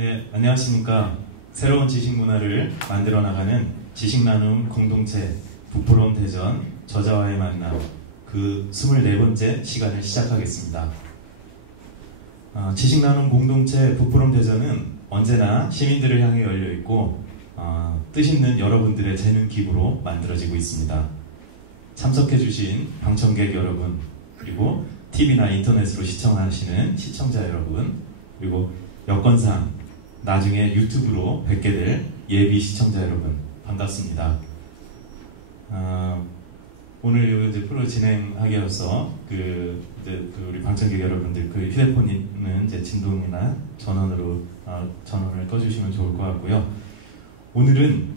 네, 안녕하십니까. 새로운 지식문화를 만들어 나가는 지식나눔 공동체 북포럼 대전 저자와의 만남 그 24번째 시간을 시작하겠습니다. 지식나눔 공동체 북포럼 대전은 언제나 시민들을 향해 열려있고 뜻있는 여러분들의 재능 기부로 만들어지고 있습니다. 참석해주신 방청객 여러분, 그리고 TV나 인터넷으로 시청하시는 시청자 여러분, 그리고 여건상 나중에 유튜브로 뵙게 될 예비 시청자 여러분, 반갑습니다. 오늘 이제 프로 진행하기로서 우리 방청객 여러분들 휴대폰 있는 이제 진동이나 전원을 꺼주시면 좋을 것 같고요. 오늘은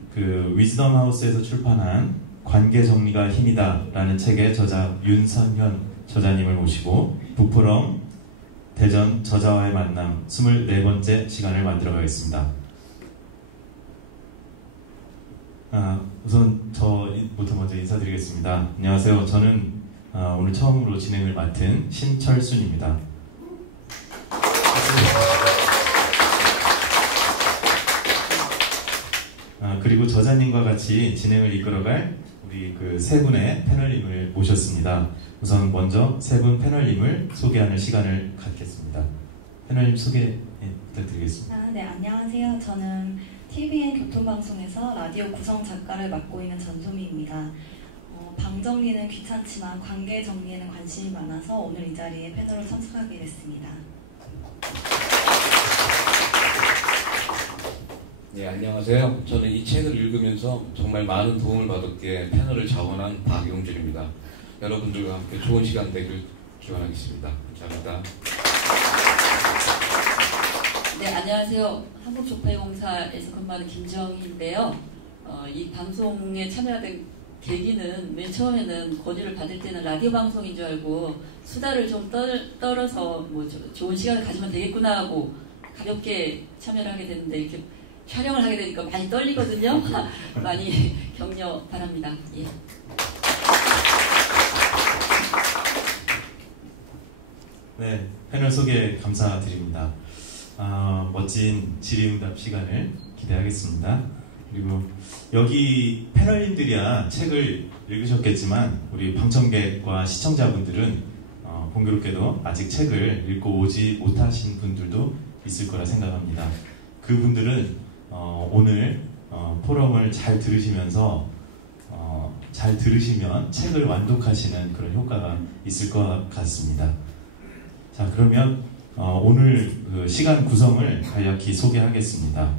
위즈덤 하우스에서 출판한 관계 정리가 힘이다 라는 책의 저자 윤선현 저자님을 모시고 북포럼 대전 저자와의 만남 24번째 시간을 만들어 가겠습니다. 우선 저부터 먼저 인사드리겠습니다. 안녕하세요. 저는 오늘 처음으로 진행을 맡은 신철순입니다. 그리고 저자님과 같이 진행을 이끌어갈 우리 세 분의 패널님을 모셨습니다. 우선 먼저 세 분 패널님을 소개하는 시간을 갖겠습니다. 패널님 소개 부탁드리겠습니다. 네, 안녕하세요. 저는 TVN 교통방송에서 라디오 구성 작가를 맡고 있는 전소미입니다. 방 정리는 귀찮지만 관계 정리에는 관심이 많아서 오늘 이 자리에 패널로 참석하게 됐습니다. 네, 안녕하세요. 저는 이 책을 읽으면서 정말 많은 도움을 받았기에 패널을 자원한 박용준입니다. 여러분들과 함께 좋은 시간 되길 기원하겠습니다. 감사합니다. 네, 안녕하세요. 한국조파공사에서 근무하는 김정희인데요. 이 방송에 참여하는 계기는 맨 처음에는 권유를 받을 때는 라디오 방송인 줄 알고 수다를 좀 떨어서 좋은 시간을 가지면 되겠구나 하고 가볍게 참여를 하게 됐는데 이렇게 촬영을 하게 되니까 많이 떨리거든요. 많이 격려 바랍니다. 예. 네, 패널 소개 감사드립니다. 멋진 질의응답 시간을 기대하겠습니다. 그리고 여기 패널님들이야 책을 읽으셨겠지만 우리 방청객과 시청자분들은 공교롭게도 아직 책을 읽고 오지 못하신 분들도 있을 거라 생각합니다. 그분들은 오늘 포럼을 잘 들으시면 책을 완독하시는 그런 효과가 있을 것 같습니다. 자, 그러면 오늘 시간 구성을 간략히 소개하겠습니다.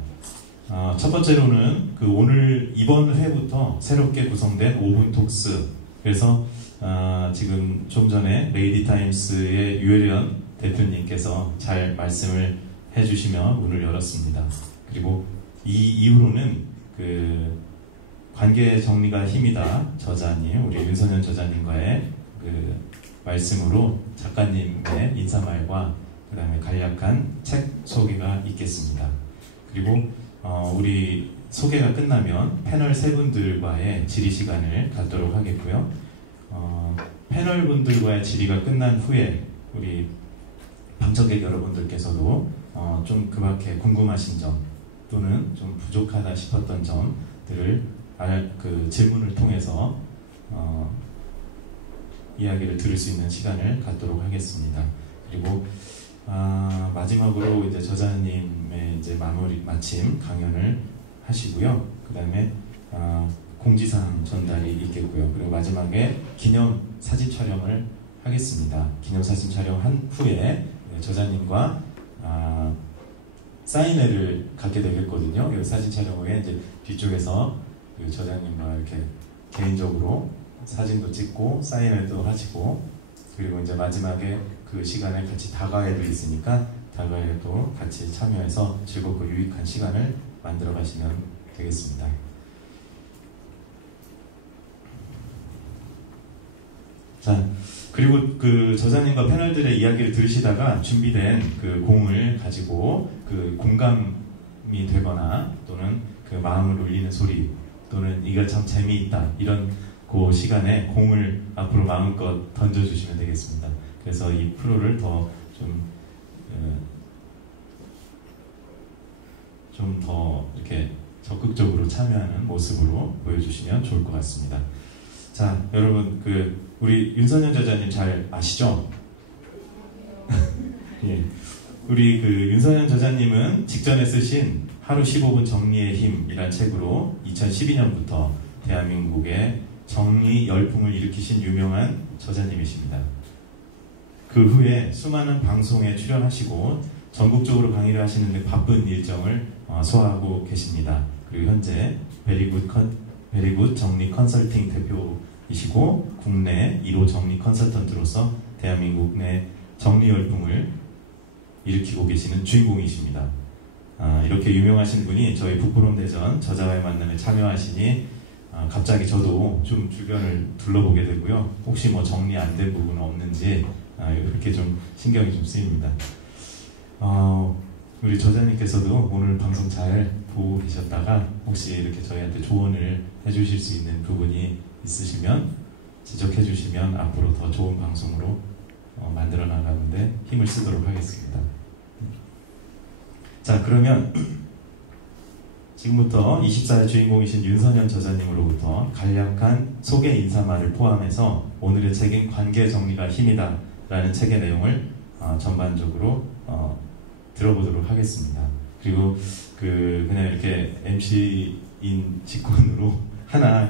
첫 번째로는 오늘 이번 회부터 새롭게 구성된 5분 톡스, 그래서 지금 좀 전에 레이디타임스의 유혜련 대표님께서 잘 말씀을 해주시며 문을 열었습니다. 그리고 이 이후로는 관계 정리가 힘이다 저자님, 우리 윤선현 저자님과의 말씀으로 작가님의 인사말과 그 다음에 간략한 책 소개가 있겠습니다. 그리고 우리 소개가 끝나면 패널 세 분들과의 질의 시간을 갖도록 하겠고요. 패널 분들과의 질의가 끝난 후에 우리 방청객 여러분들께서도 좀 그 밖에 궁금하신 점 또는 좀 부족하다 싶었던 점들을 질문을 통해서 이야기를 들을 수 있는 시간을 갖도록 하겠습니다. 그리고 마지막으로 이제 저자님의 이제 마침 강연을 하시고요. 그 다음에 공지사항 전달이 있겠고요. 그리고 마지막에 기념 사진 촬영을 하겠습니다. 기념 사진 촬영한 후에 저자님과 사인회를 갖게 되겠거든요. 사진 촬영 후에 이제 뒤쪽에서 저자님과 이렇게 개인적으로 사진도 찍고 사인회도 하시고, 그리고 이제 마지막에 그 시간에 같이 다과회도 있으니까 다과회도 같이 참여해서 즐겁고 유익한 시간을 만들어 가시면 되겠습니다. 자, 그리고 저자님과 패널들의 이야기를 들으시다가 준비된 공을 가지고 공감이 되거나 또는 마음을 울리는 소리 또는 이거 참 재미있다 이런 그 시간에 공을 앞으로 마음껏 던져주시면 되겠습니다. 그래서 이 프로를 더 좀 좀 더 이렇게 적극적으로 참여하는 모습으로 보여주시면 좋을 것 같습니다. 자, 여러분 우리 윤선현 저자님 잘 아시죠? 예. 우리 윤선현 저자님은 직전에 쓰신 하루 15분 정리의 힘이란 책으로 2012년부터 대한민국의 정리 열풍을 일으키신 유명한 저자님이십니다. 그 후에 수많은 방송에 출연하시고 전국적으로 강의를 하시는 데 바쁜 일정을 소화하고 계십니다. 그리고 현재 베리굿 정리 컨설팅 대표이시고 국내 1호 정리 컨설턴트로서 대한민국 내 정리 열풍을 일으키고 계시는 주인공이십니다. 이렇게 유명하신 분이 저희 북포럼 대전 저자와의 만남에 참여하시니 갑자기 저도 좀 주변을 둘러보게 되고요. 혹시 뭐 정리 안 된 부분은 없는지 이렇게 좀 신경이 좀 쓰입니다. 우리 저자님께서도 오늘 방송 잘 보고 계셨다가 혹시 이렇게 저희한테 조언을 해주실 수 있는 부분이 있으시면 지적해 주시면 앞으로 더 좋은 방송으로 만들어 나가는데 힘을 쓰도록 하겠습니다. 자, 그러면 지금부터 24의 주인공이신 윤선현 저자님으로부터 간략한 소개 인사말을 포함해서 오늘의 책인 관계 정리가 힘이다 라는 책의 내용을 전반적으로 들어보도록 하겠습니다. 그리고 그냥 이렇게 MC인 직권으로 하나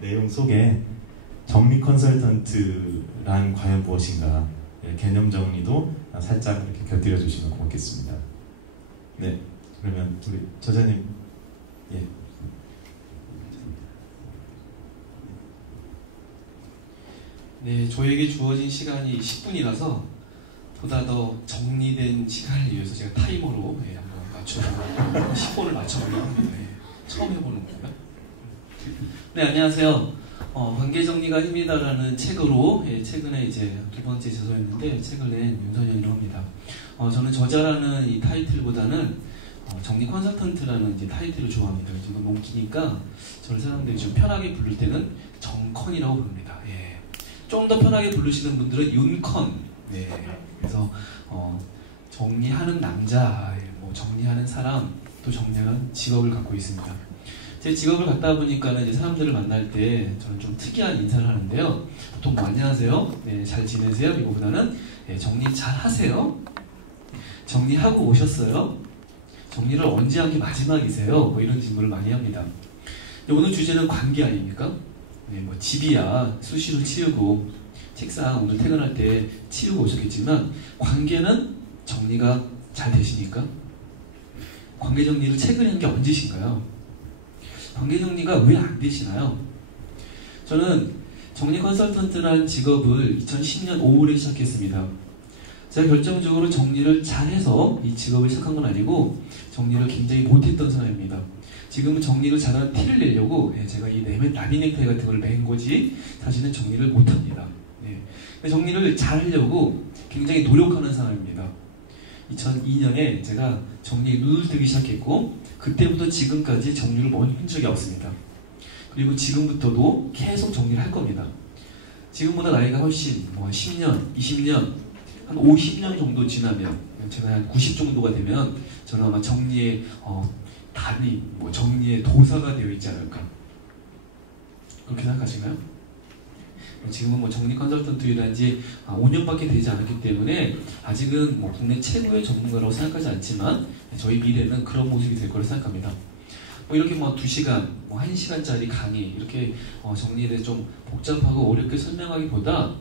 내용 속에 정리 컨설턴트란 과연 무엇인가 개념 정리도 살짝 이렇게 곁들여 주시면 고맙겠습니다. 네, 그러면 우리 저자님, 예. 네, 저에게 주어진 시간이 10분이라서 보다 더 정리된 시간을 위해서 제가 타이머로 한번 맞춰보고 10분을 맞춰보려고 합니다. 처음 해보는 겁니다. 네, 안녕하세요. 관계정리가 힘이다라는 책으로 최근에 이제 두 번째 저서였는데 책을 낸 윤선현이라고 합니다. 저는 저자라는 이 타이틀보다는 정리 컨설턴트라는 이제 타이틀을 좋아합니다. 지금 너무 기니까 저를 사람들이 좀 편하게 부를 때는 정컨이라고 부릅니다. 예. 좀 더 편하게 부르시는 분들은 윤컨. 네. 그래서 정리하는 남자, 뭐 정리하는 사람, 또 정리하는 직업을 갖고 있습니다. 제 직업을 갖다 보니까는 이제 사람들을 만날 때 저는 좀 특이한 인사를 하는데요. 보통 뭐 안녕하세요, 네, 잘 지내세요 이거보다는 정리 잘 하세요, 정리하고 오셨어요, 정리를 언제 한 게 마지막이세요, 뭐 이런 질문을 많이 합니다. 오늘 주제는 관계 아닙니까? 네, 뭐 집이야 수시로 치우고 책상 오늘 퇴근할 때 치우고 오셨겠지만 관계는 정리가 잘 되십니까? 관계 정리를 최근에 한 게 언제신가요? 관계 정리가 왜 안 되시나요? 저는 정리 컨설턴트라는 직업을 2010년 5월에 시작했습니다. 제가 결정적으로 정리를 잘해서 이 직업을 시작한 건 아니고 정리를 굉장히 못했던 사람입니다. 지금은 정리를 잘하는 티를 내려고 제가 이 나비 넥타이 같은 걸 맨 거지 사실은 정리를 못합니다. 정리를 잘하려고 굉장히 노력하는 사람입니다. 2002년에 제가 정리에 눈을 뜨기 시작했고 그때부터 지금까지 정리를 멈춘 적이 없습니다. 그리고 지금부터도 계속 정리를 할 겁니다. 지금보다 나이가 훨씬 10년, 20년, 한 50년 정도 지나면 제가 한 90 정도가 되면 저는 아마 정리의 단위, 정리의 도사가 되어 있지 않을까 그렇게 생각하시나요? 지금은 정리 컨설턴트 일한 지 5년밖에 되지 않았기 때문에 아직은 국내 최고의 전문가라고 생각하지 않지만 저희 미래는 그런 모습이 될 거라고 생각합니다. 이렇게 2시간, 1시간짜리 강의 이렇게 정리에 대해 좀 복잡하고 어렵게 설명하기보다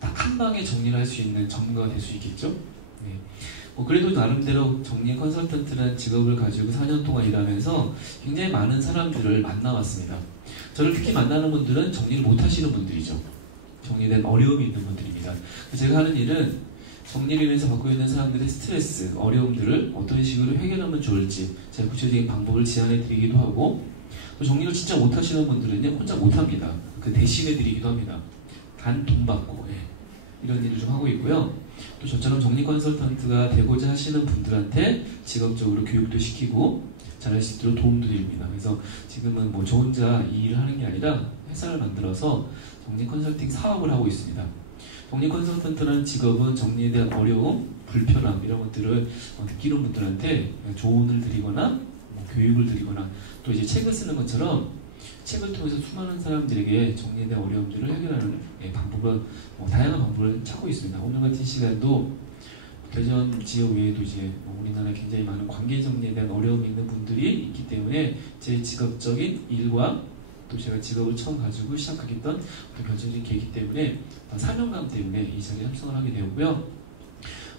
딱 한 방에 정리를 할 수 있는 전문가가 될 수 있겠죠? 네. 그래도 나름대로 정리 컨설턴트라는 직업을 가지고 4년 동안 일하면서 굉장히 많은 사람들을 만나왔습니다. 저를 특히 만나는 분들은 정리를 못 하시는 분들이죠. 정리에 대한 어려움이 있는 분들입니다. 제가 하는 일은 정리를 위해서 받고 있는 사람들의 스트레스, 어려움들을 어떤 식으로 해결하면 좋을지 제가 구체적인 방법을 제안해 드리기도 하고 또 정리를 진짜 못 하시는 분들은 혼자 못 합니다. 그 대신해 드리기도 합니다. 단 돈 받고 이런 일을 좀 하고 있고요. 또 저처럼 정리 컨설턴트가 되고자 하시는 분들한테 직업적으로 교육도 시키고 잘할 수 있도록 도움도 드립니다. 그래서 지금은 저 혼자 이 일을 하는 게 아니라 회사를 만들어서 정리 컨설팅 사업을 하고 있습니다. 정리 컨설턴트라는 직업은 정리에 대한 어려움, 불편함 이런 것들을 느끼는 분들한테 조언을 드리거나 뭐 교육을 드리거나 또 이제 책을 쓰는 것처럼 책을 통해서 수많은 사람들에게 정리된 어려움들을 해결하는 방법을 다양한 방법을 찾고 있습니다. 오늘 같은 시간도 대전 지역 외에도 이제 우리나라에 굉장히 많은 관계 정리에 대한 어려움이 있는 분들이 있기 때문에 제 직업적인 일과 또 제가 직업을 처음 가지고 시작하겠던 어떤 결정적인 계기이기 때문에 사명감 때문에 이 자리에 참석을 하게 되었고요.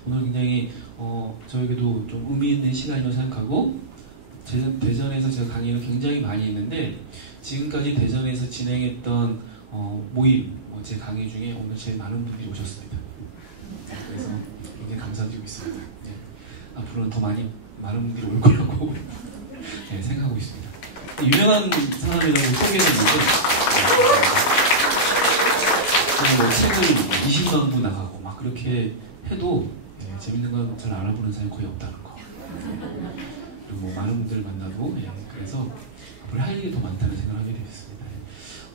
오늘 굉장히 저에게도 좀 의미 있는 시간이라고 생각하고 대전에서 제가 강의를 굉장히 많이 했는데 지금까지 대전에서 진행했던 모임, 제 강의 중에 오늘 제일 많은 분들이 오셨습니다. 그래서 굉장히 감사드리고 있습니다. 네. 앞으로는 더 많은 분들이 올 거라고 네, 생각하고 있습니다. 유명한 사람이라고 소개했는데 뭐 책을 20만 부 나가고 막 그렇게 해도 네, 재밌는 건 잘 알아보는 사람이 거의 없다는 거. 그리고 뭐 많은 분들을 만나고 네, 그래서 앞으로 할 일이 더 많다는 생각을 하게 되었습니다.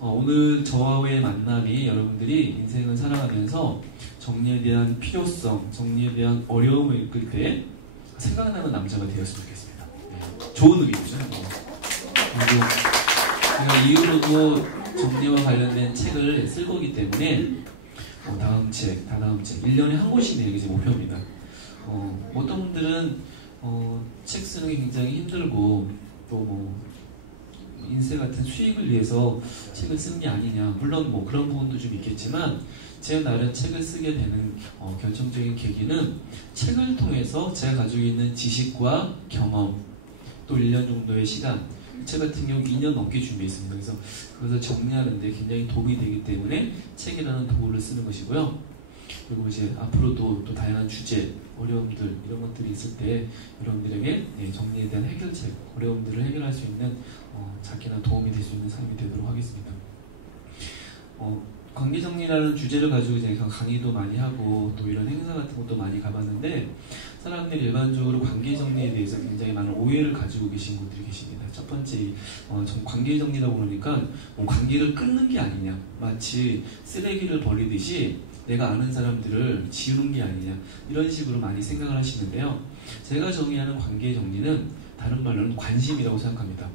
오늘 저와의 만남이 여러분들이 인생을 살아가면서 정리에 대한 필요성, 정리에 대한 어려움을 겪을 때 생각나는 남자가 되었으면 좋겠습니다. 네, 좋은 의미죠. 그리고 제가 이후로도 정리와 관련된 책을 쓸 거기 때문에 다음 책, 다다음 책 1년에 한 권씩 내는 게 제 목표입니다. 어떤 분들은 책 쓰는 게 굉장히 힘들고 또 인쇄 같은 수익을 위해서 책을 쓰는 게 아니냐, 물론 그런 부분도 좀 있겠지만 제가 나름 책을 쓰게 되는 결정적인 계기는 책을 통해서 제가 가지고 있는 지식과 경험 또 1년 정도의 시간, 책 같은 경우 2년 넘게 준비했습니다. 그래서 그것을 정리하는 데 굉장히 도움이 되기 때문에 책이라는 도구를 쓰는 것이고요. 그리고 이제 앞으로도 또 다양한 주제, 어려움들 이런 것들이 있을 때 여러분들에게 정리에 대한 해결책, 어려움들을 해결할 수 있는 작게나 도움이 될 수 있는 사람이 되도록 하겠습니다. 관계정리라는 주제를 가지고 제가 강의도 많이 하고 또 이런 행사 같은 것도 많이 가봤는데 사람들이 일반적으로 관계정리에 대해서 굉장히 많은 오해를 가지고 계신 분들이 계십니다. 첫 번째, 관계정리라고 그러니까 관계를 끊는 게 아니냐, 마치 쓰레기를 버리듯이 내가 아는 사람들을 지우는 게 아니냐 이런 식으로 많이 생각을 하시는데요. 제가 정의하는 관계정리는 다른 말로는 관심이라고 생각합니다.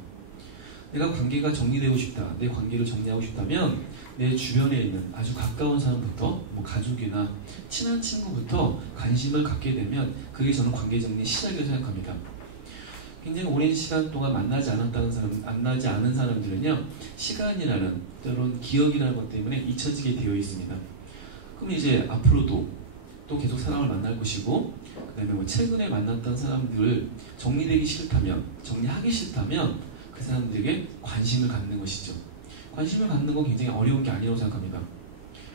내가 관계가 정리되고 싶다, 내 관계를 정리하고 싶다면 내 주변에 있는 아주 가까운 사람부터 가족이나 친한 친구부터 관심을 갖게 되면 그게 저는 관계정리의 시작이라고 생각합니다. 굉장히 오랜 시간 동안 만나지 않은 사람들은요, 시간이라는 때로는 기억이라는 것 때문에 잊혀지게 되어 있습니다. 그럼 이제 앞으로도 또 계속 사람을 만날 것이고, 그 다음에 최근에 만났던 사람들을 정리되기 싫다면, 정리하기 싫다면 그 사람들에게 관심을 갖는 것이죠. 관심을 갖는 건 굉장히 어려운 게 아니라고 생각합니다.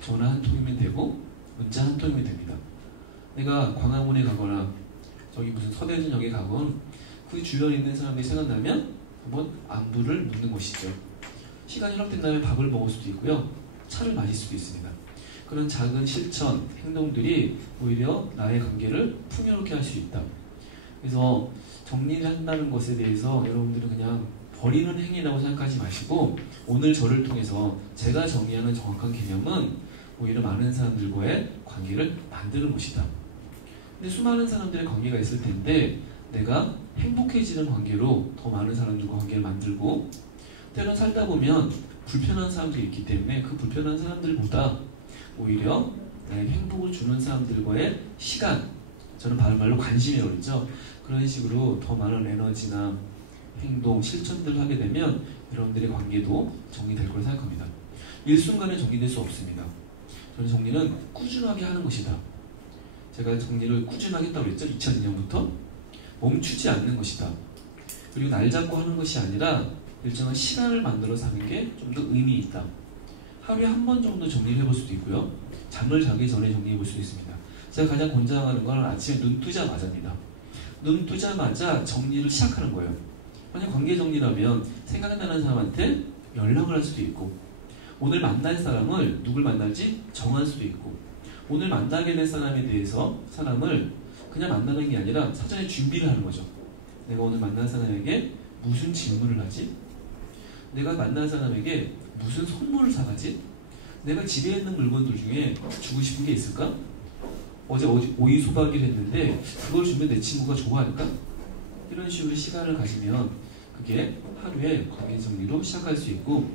전화 한 통이면 되고 문자 한 통이면 됩니다. 내가 광화문에 가거나 저기 무슨 서대전역에 가건 그 주변에 있는 사람들이 생각나면 한번 안부를 묻는 것이죠. 시간이 허락된 다음에 밥을 먹을 수도 있고요, 차를 마실 수도 있습니다. 그런 작은 실천, 행동들이 오히려 나의 관계를 풍요롭게 할 수 있다. 그래서 정리를 한다는 것에 대해서 여러분들은 그냥 버리는 행위라고 생각하지 마시고 오늘 저를 통해서 제가 정의하는 정확한 개념은 오히려 많은 사람들과의 관계를 만드는 것이다. 근데 수많은 사람들의 관계가 있을 텐데 내가 행복해지는 관계로 더 많은 사람들과 관계를 만들고, 때론 살다 보면 불편한 사람들이 있기 때문에 그 불편한 사람들보다 오히려 나에게 행복을 주는 사람들과의 시간, 저는 바른 말로 관심이라고 그러죠. 그런 식으로 더 많은 에너지나 행동, 실천들을 하게 되면 여러분들의 관계도 정리될 거라고 생각합니다. 일순간에 정리될 수 없습니다. 저는 정리는 꾸준하게 하는 것이다. 제가 정리를 꾸준하게 했다고 그랬죠. 2002년부터 멈추지 않는 것이다. 그리고 날 잡고 하는 것이 아니라 일정한 시간을 만들어서 하는 게 좀 더 의미 있다. 하루에 한 번 정도 정리를 해볼 수도 있고요, 잠을 자기 전에 정리해 볼 수도 있습니다. 제가 가장 권장하는 건 아침에 눈 뜨자마자입니다. 눈 뜨자마자 정리를 시작하는 거예요. 만약 관계 정리라면 생각나는 사람한테 연락을 할 수도 있고, 오늘 만날 사람을 누굴 만날지 정할 수도 있고, 오늘 만나게 될 사람에 대해서 사람을 그냥 만나는 게 아니라 사전에 준비를 하는 거죠. 내가 오늘 만날 사람에게 무슨 질문을 하지? 내가 만날 사람에게 무슨 선물을 사가지? 내가 집에 있는 물건들 중에 주고 싶은 게 있을까? 어제 오이 소박이를 했는데 그걸 주면 내 친구가 좋아할까? 이런 식으로 시간을 가지면 그게 하루에 관계정리로 시작할 수 있고,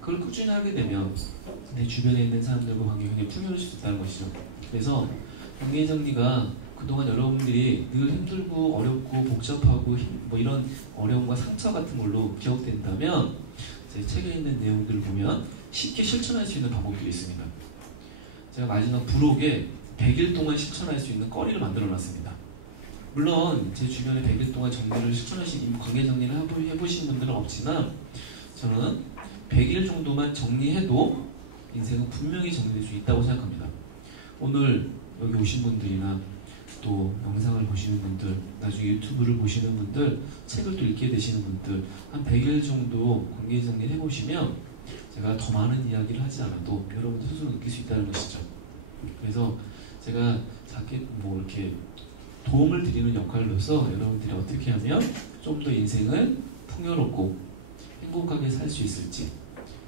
그걸 꾸준히 하게 되면 내 주변에 있는 사람들과 관계가 굉장히 풍요로워질 수 있다는 것이죠. 그래서 관계정리가 그동안 여러분들이 늘 힘들고 어렵고 복잡하고 뭐 이런 어려움과 상처 같은 걸로 기억된다면, 제 책에 있는 내용들을 보면 쉽게 실천할 수 있는 방법들이 있습니다. 제가 마지막 부록에 100일 동안 실천할 수 있는 거리를 만들어 놨습니다. 물론 제 주변에 100일 동안 정리를 실천하신, 관계 정리를 해보신 분들은 없지만, 저는 100일 정도만 정리해도 인생은 분명히 정리될 수 있다고 생각합니다. 오늘 여기 오신 분들이나 또 영상을 보시는 분들, 나중에 유튜브를 보시는 분들, 책을 또 읽게 되시는 분들, 한 100일 정도 관계 정리를 해보시면 제가 더 많은 이야기를 하지 않아도 여러분들 스스로 느낄 수 있다는 것이죠. 그래서 제가 작게 뭐 이렇게 도움을 드리는 역할로서 여러분들이 어떻게 하면 좀 더 인생을 풍요롭고 행복하게 살 수 있을지,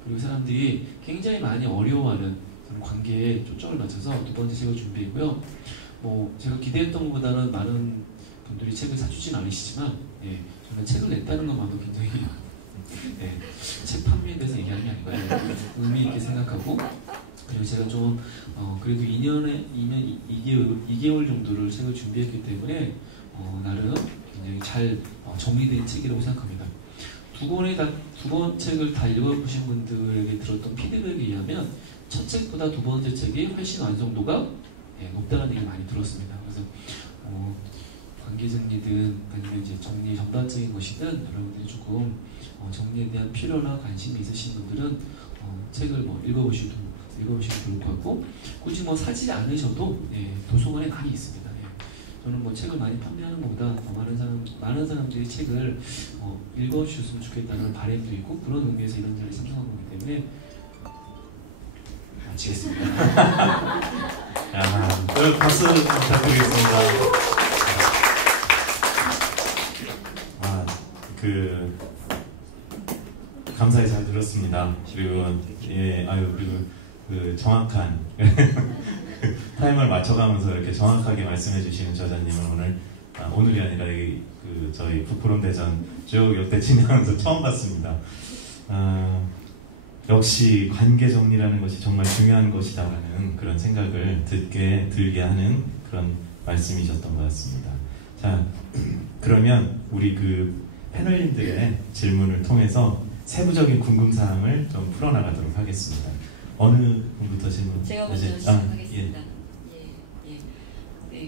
그리고 사람들이 굉장히 많이 어려워하는 관계에 초점을 맞춰서 두 번째 책을 준비했고요. 뭐 제가 기대했던 것보다는 많은 분들이 책을 사주진 않으시지만, 저는 책을 냈다는 것만도 굉장히 책 판매에 대해서 얘기하는 게 아니고요. 의미 있게 생각하고, 그리고 제가 좀 그래도 2개월 정도를 책을 준비했기 때문에 나름 굉장히 잘 정리된 책이라고 생각합니다. 두 권 책을 다 읽어보신 분들에게 들었던 피드백에 의하면 첫 책보다 두 번째 책이 훨씬 완성도가 높다는 얘기 많이 들었습니다. 그래서 관계 정리든 아니면 이제 정리 전반적인 것이든 여러분들이 조금 정리에 대한 필요나 관심이 있으신 분들은 책을 뭐 읽어보시면 좋을 것 같고, 굳이 뭐 사지 않으셔도 도서관에 많이 있습니다. 저는 뭐 책을 많이 판매하는 것보다 더 많은 사람들이 책을 읽어주셨으면 좋겠다는 바람도 있고, 그런 의미에서 이런 자리에 참석한 거기 때문에 마치겠습니다. 박수 부탁드리겠습니다. 감사히 잘 들었습니다. 그리고 그리고 그 정확한 타임을 맞춰가면서 이렇게 정확하게 말씀해 주시는 저자님은 오늘이 아니라 저희 북포럼 대전 쭉 역대 진행하면서 처음 봤습니다. 역시 관계 정리라는 것이 정말 중요한 것이다라는 그런 생각을 들게 하는 그런 말씀이셨던 것 같습니다. 자, 그러면 우리 패널님들의 질문을 통해서 세부적인 궁금사항을 좀 풀어나가도록 하겠습니다. 어느 분부터 질문? 제가 먼저 시작하겠습니다.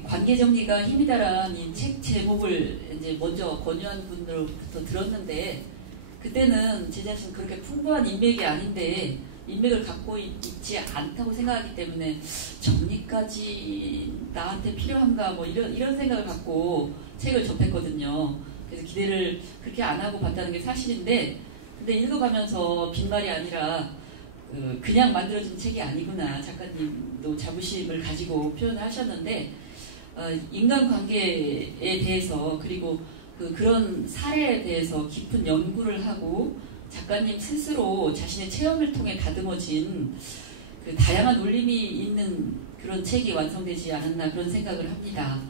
관계 정리가 힘이다라는 이 책 제목을 이제 먼저 권유한 분들부터 들었는데, 그때는 제 자신 그렇게 풍부한 인맥이 아닌데 인맥을 갖고 있지 않다고 생각하기 때문에 정리까지 나한테 필요한가 뭐 이런 생각을 갖고 책을 접했거든요. 그래서 기대를 그렇게 안 하고 봤다는 게 사실인데, 근데 읽어가면서 빈말이 아니라 그냥 만들어진 책이 아니구나, 작가님도 자부심을 가지고 표현을 하셨는데, 인간관계에 대해서 그리고 그런 사례에 대해서 깊은 연구를 하고 작가님 스스로 자신의 체험을 통해 다듬어진 다양한 울림이 있는 그런 책이 완성되지 않았나 그런 생각을 합니다.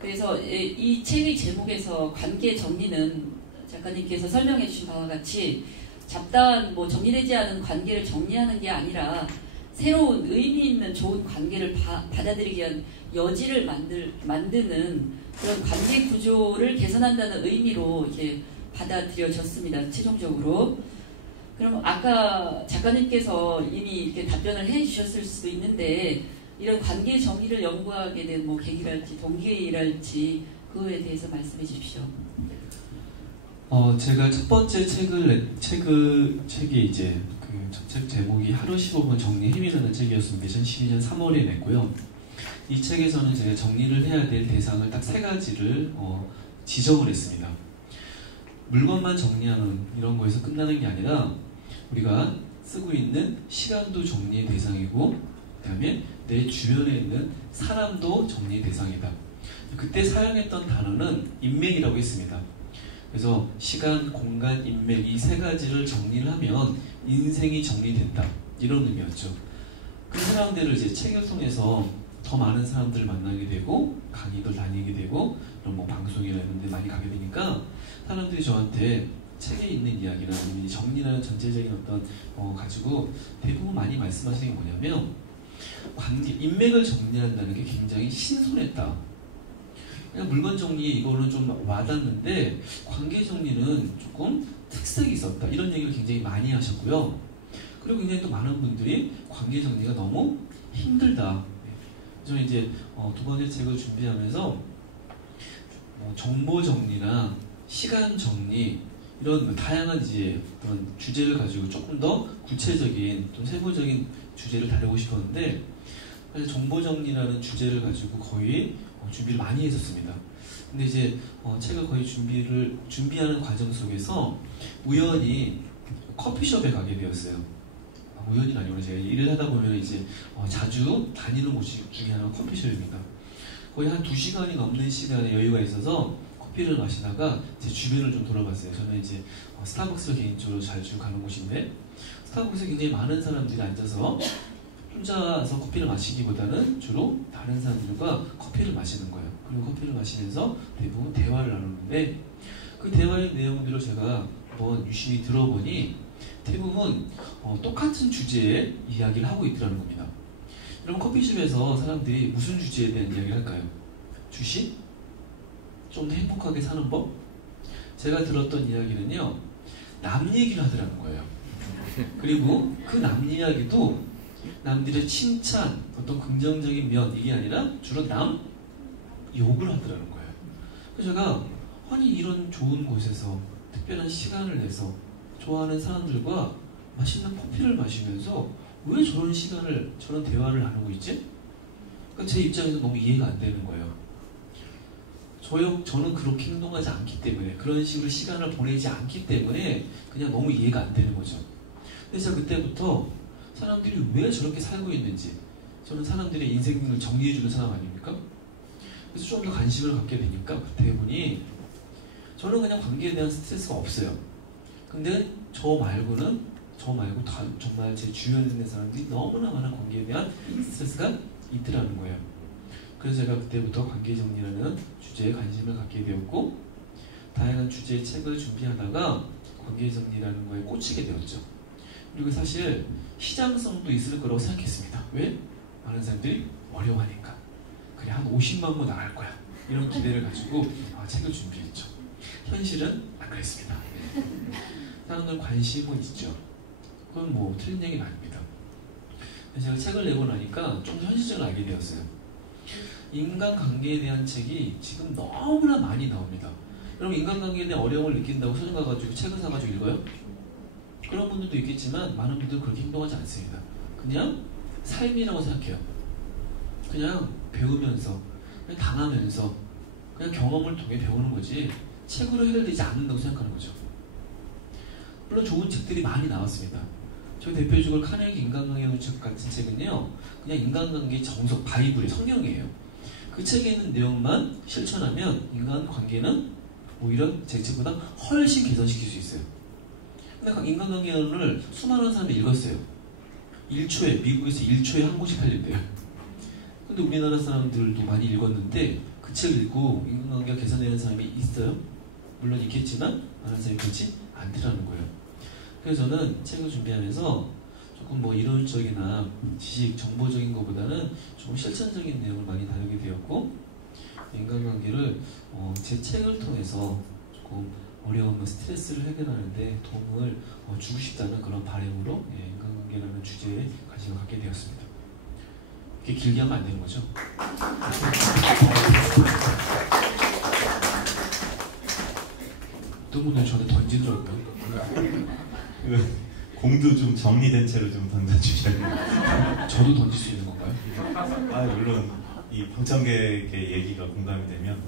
그래서 이 책의 제목에서 관계 정리는 작가님께서 설명해 주신 바와 같이 잡다한 정리되지 않은 관계를 정리하는 게 아니라 새로운 의미 있는 좋은 관계를 받아들이기 위한 여지를 만드는 그런 관계 구조를 개선한다는 의미로 이렇게 받아들여졌습니다. 최종적으로. 그럼 아까 작가님께서 이미 이렇게 답변을 해주셨을 수도 있는데, 이런 관계 정의를 연구하게 된 계기랄지 동기랄지 그거에 대해서 말씀해 주십시오. 제가 첫 번째 책이 이제 첫 책 제목이 하루 15분 정리의 힘이라는 책이었습니다. 2012년 3월에 냈고요. 이 책에서는 제가 정리를 해야 될 대상을 딱 3가지를 지정을 했습니다. 물건만 정리하는 이런 거에서 끝나는 게 아니라 우리가 쓰고 있는 시간도 정리의 대상이고, 그 다음에 내 주변에 있는 사람도 정리의 대상이다. 그때 사용했던 단어는 인맥이라고 했습니다. 그래서 시간, 공간, 인맥 이 3가지를 정리를 하면 인생이 정리된다, 이런 의미였죠. 그 사람들을 이제 책을 통해서 더 많은 사람들을 만나게 되고 강의도 다니게 되고 이런 뭐 방송이나 이런 데 많이 가게 되니까 사람들이 저한테 책에 있는 이야기나 아니면 정리라는 전체적인 어떤 가지고 대부분 많이 말씀하시는 게 뭐냐면 관계, 인맥을 정리한다는 게 굉장히 신선했다. 그냥 물건 정리 이거는 좀 와닿는데 관계 정리는 조금 특색이 있었다. 이런 얘기를 굉장히 많이 하셨고요. 그리고 굉장히 또 많은 분들이 관계 정리가 너무 힘들다. 저는 이제 두 번째 책을 준비하면서 정보 정리나 시간 정리 이런 다양한 이제 어떤 주제를 가지고 조금 더 구체적인 좀 세부적인 주제를 다루고 싶었는데 사실 정보 정리라는 주제를 가지고 거의 준비를 많이 했었습니다. 근데 이제 책을 거의 준비하는 과정 속에서 우연히 커피숍에 가게 되었어요. 우연이 아니고 제가 일을 하다 보면 이제 자주 다니는 곳 중에 하나가 커피숍입니다. 거의 한 2시간이 넘는 시간에 여유가 있어서 커피를 마시다가 제 주변을 좀 돌아봤어요. 저는 이제 스타벅스를 개인적으로 자주 가는 곳인데 스타벅스에 굉장히 많은 사람들이 앉아서 혼자서 커피를 마시기보다는 주로 다른 사람들과 커피를 마시는 거예요. 그리고 커피를 마시면서 대부분 대화를 나누는데 그 대화의 내용들을 제가 한번 유심히 들어보니 대부분 똑같은 주제의 이야기를 하고 있더라는 겁니다. 여러분 커피숍에서 사람들이 무슨 주제에 대한 이야기를 할까요? 주식? 좀 더 행복하게 사는 법? 제가 들었던 이야기는요, 남 얘기를 하더라는 거예요. 그리고 그 남 이야기도 남들의 칭찬, 어떤 긍정적인 면 이게 아니라 주로 남 욕을 하더라는 거예요. 그래서 제가 아니 이런 좋은 곳에서 특별한 시간을 내서 좋아하는 사람들과 맛있는 커피를 마시면서 왜 저런 시간을, 저런 대화를 나누고 있지? 그러니까 제 입장에서 너무 이해가 안 되는 거예요. 저는 그렇게 행동하지 않기 때문에, 그런 식으로 시간을 보내지 않기 때문에 그냥 너무 이해가 안 되는 거죠. 그래서 그때부터 사람들이 왜 저렇게 살고 있는지, 저는 사람들의 인생을 정리해주는 사람 아닙니까? 그래서 좀 더 관심을 갖게 되니까 그때 보니 저는 그냥 관계에 대한 스트레스가 없어요. 근데 저 말고 다 정말 제 주변에 있는 사람들이 너무나 많은 관계에 대한 스트레스가 있더라는 거예요. 그래서 제가 그때부터 관계 정리라는 주제에 관심을 갖게 되었고 다양한 주제의 책을 준비하다가 관계 정리라는 거에 꽂히게 되었죠. 그리고 사실 시장성도 있을 거라고 생각했습니다. 왜? 많은 사람들이 어려워하니까. 그래 한 50만 부 나갈 거야. 이런 기대를 가지고 책을 준비했죠. 현실은 안 그랬습니다. 사람들 관심은 있죠. 그건 뭐 틀린 얘기는 아닙니다. 제가 책을 내고 나니까 좀 더 현실적으로 알게 되었어요. 인간관계에 대한 책이 지금 너무나 많이 나옵니다. 여러분 인간관계에 대한 어려움을 느낀다고 서점 가가지고 책을 사가지고 읽어요? 그런 분들도 있겠지만 많은 분들은 그렇게 행동하지 않습니다. 그냥 삶이라고 생각해요. 그냥 배우면서, 그냥 당하면서, 그냥 경험을 통해 배우는 거지 책으로 해결되지 않는다고 생각하는 거죠. 물론 좋은 책들이 많이 나왔습니다. 저 대표적으로 카네기 인간관계 책 같은 책은요, 그냥 인간관계 정석 바이블의 성경이에요. 그 책에 있는 내용만 실천하면 인간관계는 오히려 제 책보다 훨씬 개선시킬 수 있어요. 근데 인간관계론을 수많은 사람들이 읽었어요. 미국에서 1초에 한 권씩 팔린대요. 근데 우리나라 사람들도 많이 읽었는데 그 책을 읽고 인간관계가 개선되는 사람이 있어요? 물론 있겠지만 많은 사람이 그렇지 않더라는 거예요. 그래서 저는 책을 준비하면서 조금 뭐 이론적이나 지식, 정보적인 것보다는 조금 실천적인 내용을 많이 다루게 되었고 인간관계를 제 책을 통해서 조금 어려운 스트레스를 해결하는데 도움을 주고 싶다는 그런 바람으로 인간관계라는 주제에 관심을 갖게 되었습니다. 이렇게 길게 하면 안 되는 거죠? 어떤 분들은 저한테 던지더라고요. 공도 좀 정리된 채로 좀 던져주셔야 저도 던질 수 있는 건가요? 물론 이 방청객의 얘기가 공감이 되면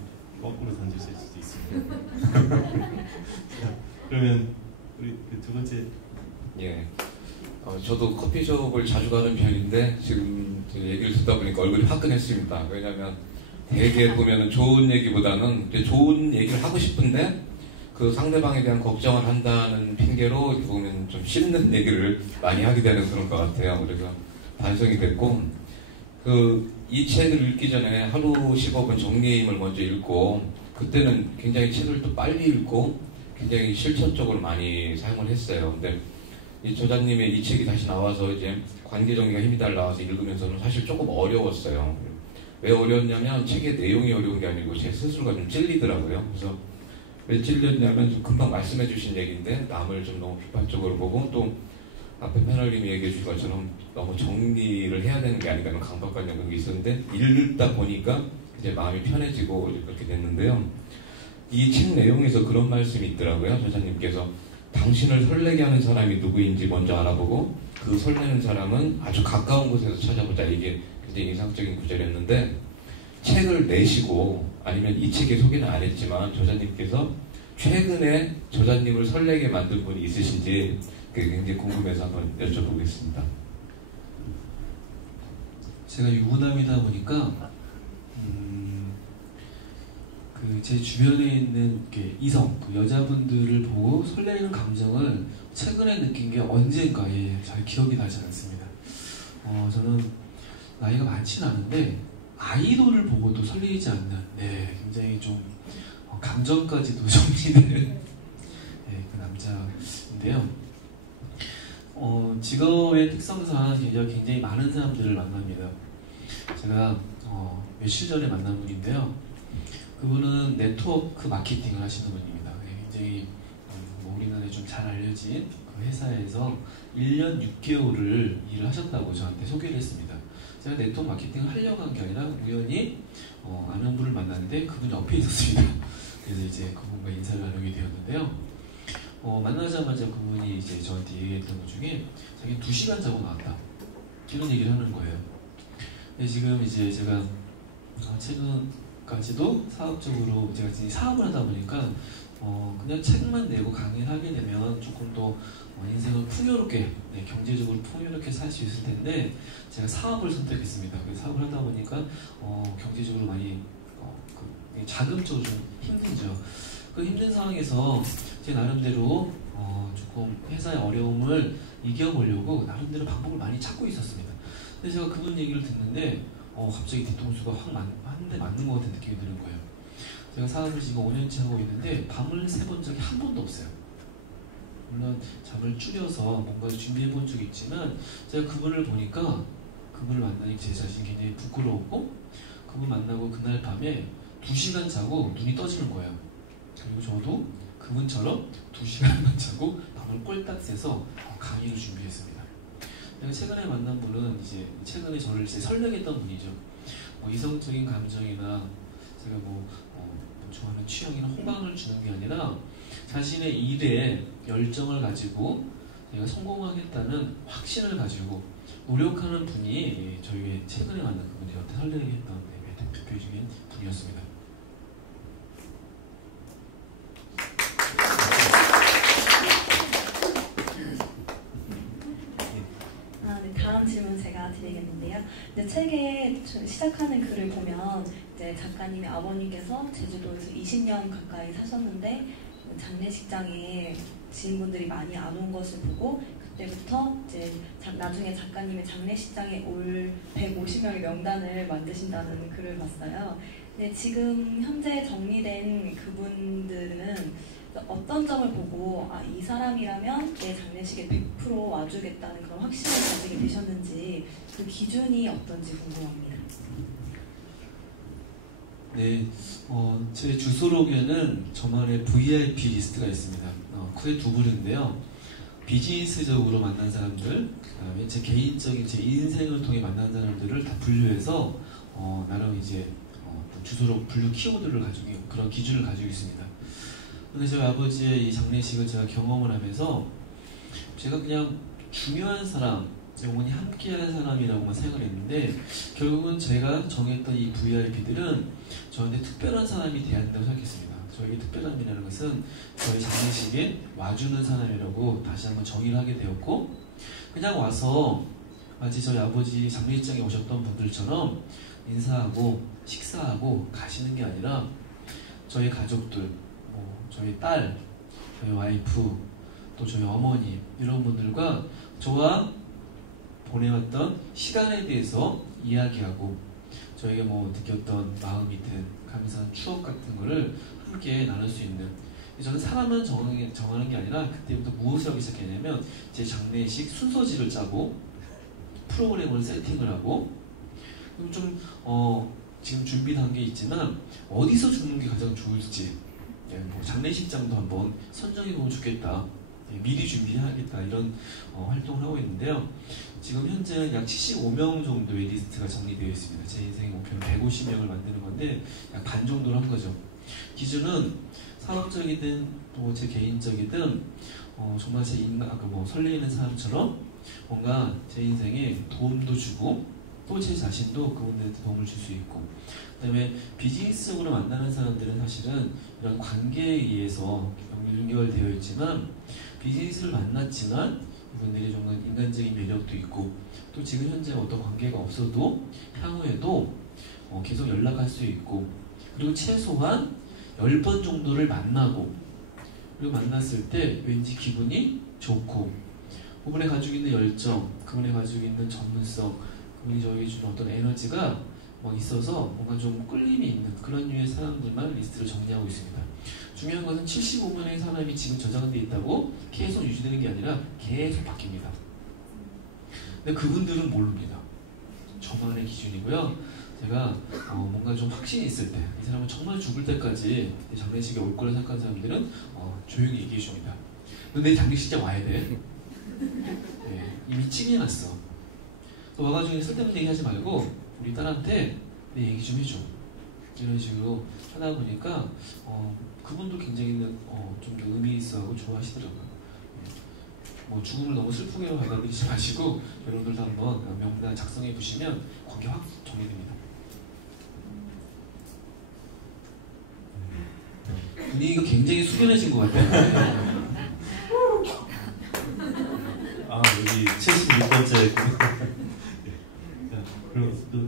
거꾸로 던지실 수도 있습니다. 그러면 우리 두 번째. 예. 저도 커피숍을 자주 가는 편인데 지금 얘기를 듣다 보니까 얼굴이 화끈했습니다. 왜냐하면 대개 보면은 좋은 얘기보다는 좋은 얘기를 하고 싶은데 그 상대방에 대한 걱정을 한다는 핑계로 보면 좀 씹는 얘기를 많이 하게 되는 그런 것 같아요. 그래서 반성이 됐고 이 책을 읽기 전에 하루 15분 정리임을 먼저 읽고 그때는 굉장히 책을 또 빨리 읽고 굉장히 실천적으로 많이 사용을 했어요. 근데 이 저자님의 이 책이 다시 나와서 이제 관계정리가 힘이 달 나와서 읽으면서는 사실 조금 어려웠어요. 왜 어려웠냐면 책의 내용이 어려운 게 아니고 제 스스로가 좀 찔리더라고요. 그래서 왜 찔렸냐면 좀 금방 말씀해 주신 얘기인데 남을 좀 너무 비판적으로 보고 또 앞에 패널님이 얘기해 주신 것처럼 너무 정리를 해야 되는 게 아닌가 하는 강박관념 그런 게 있었는데 읽다 보니까 이제 마음이 편해지고 그렇게 됐는데요. 이 책 내용에서 그런 말씀이 있더라고요. 저자님께서 당신을 설레게 하는 사람이 누구인지 먼저 알아보고 그 설레는 사람은 아주 가까운 곳에서 찾아보자. 이게 굉장히 인상적인 구절이었는데 책을 내시고 아니면 이 책에 소개는 안 했지만 저자님께서 최근에 저자님을 설레게 만든 분이 있으신지 그게 굉장히 궁금해서 한번 여쭤보겠습니다. 제가 유부남이다 보니까 제 주변에 있는 이성, 여자분들을 보고 설레는 감정을 최근에 느낀 게 언젠가에 잘 기억이 나지 않습니다. 저는 나이가 많지는 않은데 아이돌을 보고도 설레지 않는 굉장히 좀 감정까지도 정리되는 그 남자인데요. 직업의 특성상 굉장히 많은 사람들을 만납니다. 제가 며칠 전에 만난 분인데요. 그분은 네트워크 마케팅을 하시는 분입니다. 굉장히 우리나라에 좀 잘 알려진 그 회사에서 1년 6개월을 일을 하셨다고 저한테 소개를 했습니다. 제가 네트워크 마케팅을 하려고 한 게 아니라 우연히 아는 분을 만났는데 그분이 옆에 있었습니다. 그래서 이제 그분과 인사를 나누게 되었는데요. 만나자마자 그분이 이제 저한테 얘기했던 것 중에 자기는 2시간 자고 나왔다. 이런 얘기를 하는 거예요. 근데 지금 이제 제가 최근까지도 사업적으로 제가 지금 사업을 하다 보니까 그냥 책만 내고 강의를 하게 되면 조금 더 인생을 풍요롭게, 경제적으로 풍요롭게 살 수 있을 텐데 제가 사업을 선택했습니다. 그래서 사업을 하다 보니까 경제적으로 많이 자금적으로 좀 힘들죠. 그 힘든 상황에서 제 나름대로 조금 회사의 어려움을 이겨보려고 나름대로 방법을 많이 찾고 있었습니다. 근데 제가 그분 얘기를 듣는데 갑자기 뒤통수가 한 대 맞는 것 같은 느낌이 드는 거예요. 제가 사업을 지금 5년째 하고 있는데 밤을 새본 적이 한 번도 없어요. 물론 잠을 줄여서 뭔가 준비해 본 적이 있지만 제가 그분을 보니까 그분을 만나니 제 자신이 굉장히 부끄러웠고 그분 만나고 그날 밤에 2시간 자고 눈이 떠지는 거예요. 그리고 저도 그분처럼 2시간만 자고 밤을 꼴딱 새서 강의를 준비했습니다. 내가 최근에 만난 분은 이제 최근에 저를 이제 설레게 했던 분이죠. 이성적인 감정이나 제가 좋아하는 취향이나 호감을 주는 게 아니라 자신의 일에 열정을 가지고 내가 성공하겠다는 확신을 가지고 노력하는 분이 저희 최근에 만난 그분이 저한테 설레게 했던 대표적인 분이었습니다. 다음 질문 제가 드리겠는데요. 근데 책에 시작하는 글을 보면 이제 작가님의 아버님께서 제주도에서 20년 가까이 사셨는데 장례식장에 지인분들이 많이 안 온 것을 보고 그때부터 이제 나중에 작가님의 장례식장에 올 150명의 명단을 만드신다는 글을 봤어요. 근데 지금 현재 정리된 그분들은 어떤 점을 보고 이 사람이라면 내 장례식에 100% 와주겠다는 그런 확신을 가지게 되셨는지 그 기준이 어떤지 궁금합니다. 네, 제 주소록에는 저만의 VIP 리스트가 있습니다. 크게 두 부류인데요. 비즈니스적으로 만난 사람들, 그다음에 제 개인적인 제 인생을 통해 만난 사람들을 다 분류해서 나름 이제 주소록 분류 키워드를 가지고 그런 기준을 가지고 있습니다. 근데 저희 아버지의 이 장례식을 제가 경험을 하면서 제가 그냥 중요한 사람, 영원히 함께할 사람이라고만 생각을 했는데 결국은 제가 정했던 이 VIP들은 저한테 특별한 사람이 돼야 한다고 생각했습니다. 저에게 특별함이라는 것은 저희 장례식에 와주는 사람이라고 다시 한번 정의를 하게 되었고 그냥 와서 마치 저희 아버지 장례식장에 오셨던 분들처럼 인사하고 식사하고 가시는 게 아니라 저희 가족들, 저희 딸, 저희 와이프, 또 저희 어머니 이런 분들과 저와 보내왔던 시간에 대해서 이야기하고 저에게 느꼈던 마음이든 감사한 추억 같은 거를 함께 나눌 수 있는. 저는 사람은 정하는 게 아니라 그때부터 무엇을 하기 시작했냐면 제 장례식 순서지를 짜고 프로그램을 세팅을 하고 그리고 좀 지금 준비 단계에 있지만 어디서 죽는 게 가장 좋을지 뭐 장례식장도 한번 선정해보면 좋겠다. 미리 준비해야겠다 이런 활동을 하고 있는데요. 지금 현재는 약 75명 정도의 리스트가 정리되어 있습니다. 제 인생의 목표는 150명을 만드는 건데 약 반 정도를 한 거죠. 기준은 사업적이든 또 제 개인적이든 정말 제 설레이는 사람처럼 뭔가 제 인생에 도움도 주고 또 제 자신도 그분들한테 도움을 줄 수 있고 그 다음에 비즈니스적으로 만나는 사람들은 사실은 이런 관계에 의해서 연결되어 있지만 비즈니스를 만났지만 이분들이 정말 인간적인 매력도 있고 또 지금 현재 어떤 관계가 없어도 향후에도 계속 연락할 수 있고 그리고 최소한 10번 정도를 만나고 그리고 만났을 때 왠지 기분이 좋고 그분이 가지고 있는 열정, 그분이 가지고 있는 전문성 그분이 저에게 주는 어떤 에너지가 있어서 뭔가 좀 끌림이 있는 그런 류의 사람들만 리스트를 정리하고 있습니다. 중요한 것은 75명의 사람이 지금 저장돼 있다고 계속 유지되는 게 아니라 계속 바뀝니다. 근데 그분들은 모릅니다. 저만의 기준이고요. 제가 뭔가 좀 확신이 있을 때 이 사람은 정말 죽을 때까지 장례식에 올 거라 생각하는 사람들은 조용히 얘기해 줍니다. 너 내 장례식장 와야 돼. 네, 이미 찡해놨어. 또 와가지고 쓸데없는 얘기 하지 말고 우리 딸한테 내 얘기 좀 해줘. 이런 식으로 하다 보니까 그분도 굉장히 좀 더 의미 있어하고 좋아하시더라고요. 죽음을 너무 슬프게 받아들이지 마시고 여러분들도 한번 명단 작성해 보시면 거기 확 정리됩니다. 분위기가 굉장히 숙연해진 것 같아요. 여기 76번째.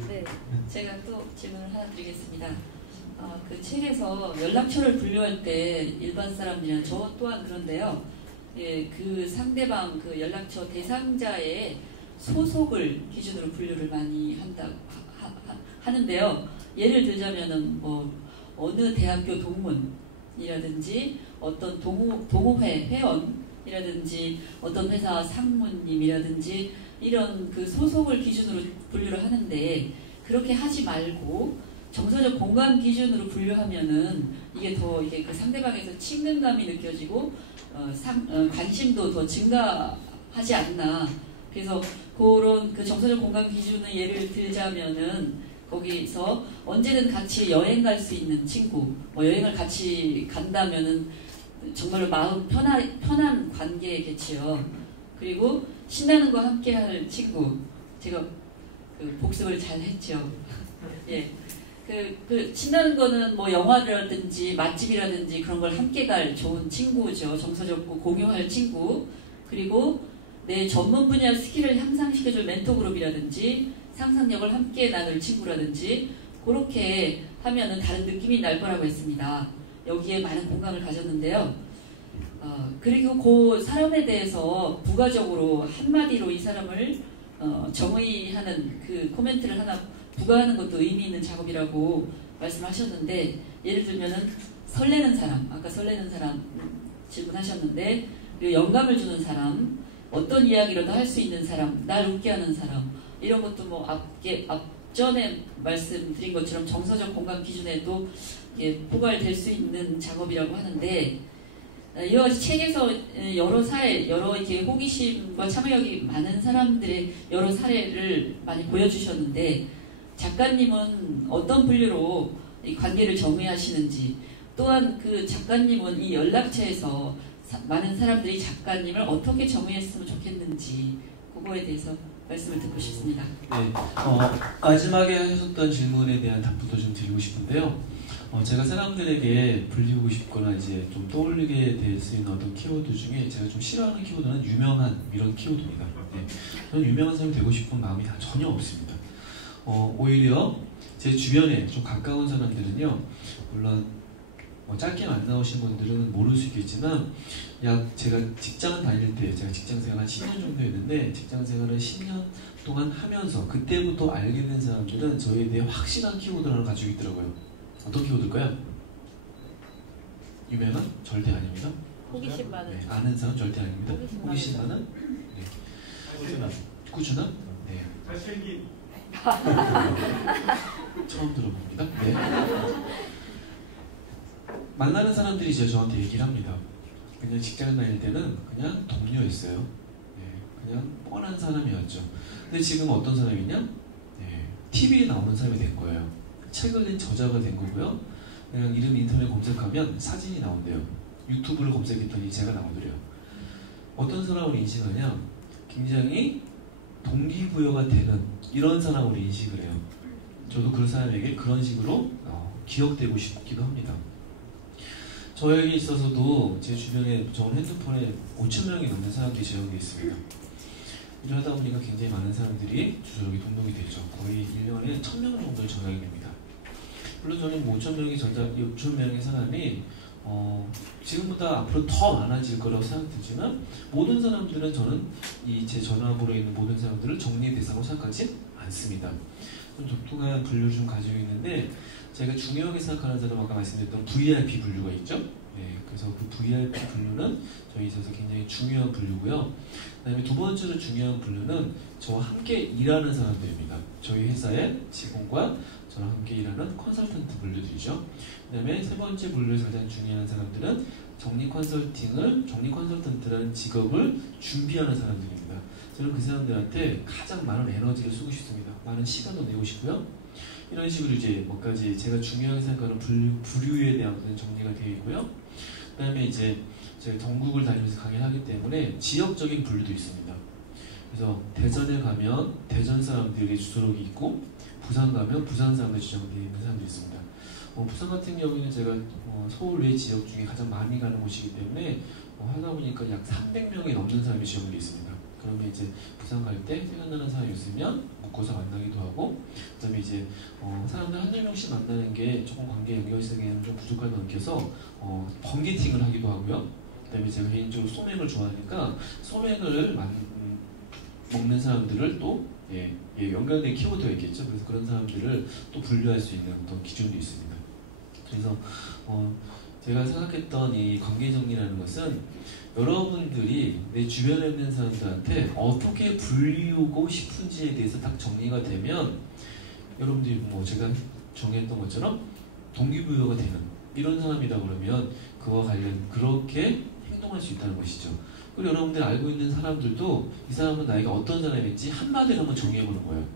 네, 제가 또 질문을 하나 드리겠습니다. 그 책에서 연락처를 분류할 때 일반 사람들이나 저 또한 그런데요. 예, 그 상대방 그 연락처 대상자의 소속을 기준으로 분류를 많이 하는데요. 예를 들자면은 어느 대학교 동문이라든지 어떤 동호회 회원이라든지 어떤 회사 상무님이라든지 이런 그 소속을 기준으로 분류를 하는데 그렇게 하지 말고 정서적 공감 기준으로 분류하면은 이게 더 그 상대방에서 친근감이 느껴지고 관심도 더 증가하지 않나. 그래서 그런 그 정서적 공감 기준을 예를 들자면은 거기서 언제든 같이 여행 갈 수 있는 친구, 여행을 같이 간다면은 정말로 마음 편한 관계겠지요. 그리고 신나는 거 함께 할 친구, 제가 그 복습을 잘 했죠. 예. 그 신나는 거는 영화라든지 맛집이라든지 그런 걸 함께 갈 좋은 친구죠. 정서적으로 공유할 친구. 그리고 내 전문 분야 스킬을 향상시켜줄 멘토 그룹이라든지 상상력을 함께 나눌 친구라든지 그렇게 하면은 다른 느낌이 날 거라고 했습니다. 여기에 많은 공감을 가졌는데요. 그리고 그 사람에 대해서 부가적으로 한마디로 이 사람을 정의하는 그 코멘트를 하나 부과하는 것도 의미 있는 작업이라고 말씀하셨는데 예를 들면은 설레는 사람, 아까 설레는 사람 질문하셨는데 그리고 영감을 주는 사람, 어떤 이야기라도 할 수 있는 사람, 날 웃게 하는 사람 이런 것도 앞전에 말씀드린 것처럼 정서적 공감 기준에도 포괄될 수 있는 작업이라고 하는데 이와 같이 책에서 여러 이렇게 호기심과 참여력이 많은 사람들의 여러 사례를 많이 보여주셨는데 작가님은 어떤 분류로 이 관계를 정의하시는지 또한 그 작가님은 이 연락처에서 많은 사람들이 작가님을 어떻게 정의했으면 좋겠는지 그거에 대해서 말씀을 듣고 싶습니다. 네, 마지막에 하셨던 질문에 대한 답부터 좀 드리고 싶은데요. 제가 사람들에게 불리고 싶거나 이제 좀 떠올리게 될 수 있는 어떤 키워드 중에 제가 좀 싫어하는 키워드는 유명한 이런 키워드입니다. 네, 저는 유명한 사람이 되고 싶은 마음이 전혀 없습니다. 오히려 제 주변에 좀 가까운 사람들은요, 물론 짧게 만나오신 분들은 모를 수 있겠지만 제가 직장 다닐 때 제가 직장생활 한 10년 정도 했는데 직장생활을 10년 동안 하면서 그때부터 알게 된 사람들은 저에 대해 확실한 키워드를 가지고 있더라고요. 어떤 키워드일까요? 유명한? 절대 아닙니다. 호기심 많은. 네, 아는 사람 절대 아닙니다. 호기심 많은? 네. 꾸준한? 네. 잘생긴. 처음 들어봅니다. 네. 만나는 사람들이 이제 저한테 얘기를 합니다. 그냥 직장 다닐 때는 그냥 동료였어요. 네, 그냥 뻔한 사람이었죠. 근데 지금 어떤 사람이냐? 네, TV에 나오는 사람이 된 거예요. 책을 낸 저자가 된 거고요. 그냥 이름 인터넷 검색하면 사진이 나온대요. 유튜브를 검색했더니 제가 나오더래요. 어떤 사람을 인식하냐? 굉장히 동기부여가 되는 이런 사람으로 인식을 해요. 저도 그런 사람에게 그런 식으로 기억되고 싶기도 합니다. 저에게 있어서도 제 주변에 저 핸드폰에 5,000명이 넘는 사람들이 제공되어 있습니다. 일을 하다 보니까 굉장히 많은 사람들이 주저력이 동동이 되죠. 거의 1년에 1,000명 정도를 전화하게 됩니다. 물론 저는 5,000명의 사람이 지금보다 앞으로 더 많아질 거라고 생각되지만 모든 사람들은 저는 이 제 전화번호에 있는 모든 사람들을 정리의 대상으로 생각하지 않습니다. 좀 독특한 분류를 좀 가지고 있는데 제가 중요하게 생각하는 사람 아까 말씀드렸던 VIP 분류가 있죠. 네, 그래서 그 VIP 분류는 저희 있어서 굉장히 중요한 분류고요. 그 다음에 두 번째로 중요한 분류는 저와 함께 일하는 사람들입니다. 저희 회사의 직원과 저랑 함께 일하는 컨설턴트 분류들이죠. 그 다음에 세 번째 분류에서 가장 중요한 사람들은 정리 컨설턴트라는 직업을 준비하는 사람들입니다. 저는 그 사람들한테 가장 많은 에너지를 쓰고 싶습니다. 많은 시간도 내고 싶고요. 이런 식으로 이제 몇 가지 제가 중요하게 생각하는 부류에 대한 정리가 되어 있고요. 그 다음에 이제 제가 전국을 다니면서 강의를 하기 때문에 지역적인 분류도 있습니다. 그래서 대전에 가면 대전 사람들의 주소록이 있고 부산 가면 부산 사람들의 지정되어 있는 사람들이 있습니다. 부산 같은 경우에는 제가 서울 외 지역 중에 가장 많이 가는 곳이기 때문에 하다 보니까 약 300명이 넘는 사람이 지정되어 있습니다. 그러면 이제 부산 갈 때 생각나는 사람이 있으면 묶어서 만나기도 하고, 그 다음에 이제 사람들 한두 명씩 만나는 게 조금 관계 연결성에는 좀 부족하다 느껴서 번개팅을 하기도 하고요. 그 다음에 제가 개인적으로 소맥을 좋아하니까 소맥을 먹는 사람들을 또 연결된 키워드가 있겠죠. 그래서 그런 사람들을 또 분류할 수 있는 어떤 기준도 있습니다. 그래서 제가 생각했던 이 관계정리라는 것은 여러분들이 내 주변에 있는 사람들한테 어떻게 불리우고 싶은지에 대해서 딱 정리가 되면 여러분들이 제가 정했던 것처럼 동기부여가 되는 이런 사람이다 그러면 그와 관련 그렇게 행동할 수 있다는 것이죠. 그리고 여러분들이 알고 있는 사람들도 이 사람은 나에게 어떤 사람인지 한마디로 한번 정리해보는 거예요.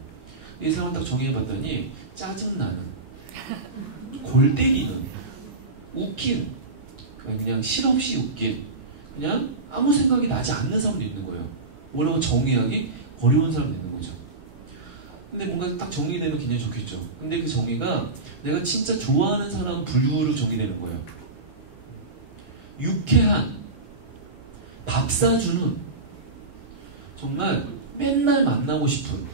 이 사람을 딱 정리해봤더니 짜증나는, 골 때리는, 웃긴, 그냥 실없이 웃긴, 그냥 아무 생각이 나지 않는 사람도 있는 거예요. 뭐라고 정의하기 어려운 사람도 있는 거죠. 근데 뭔가 딱 정리되면 굉장히 좋겠죠. 근데 그 정의가 내가 진짜 좋아하는 사람 분류로 정의되는 거예요. 유쾌한, 밥 사주는, 정말 맨날 만나고 싶은,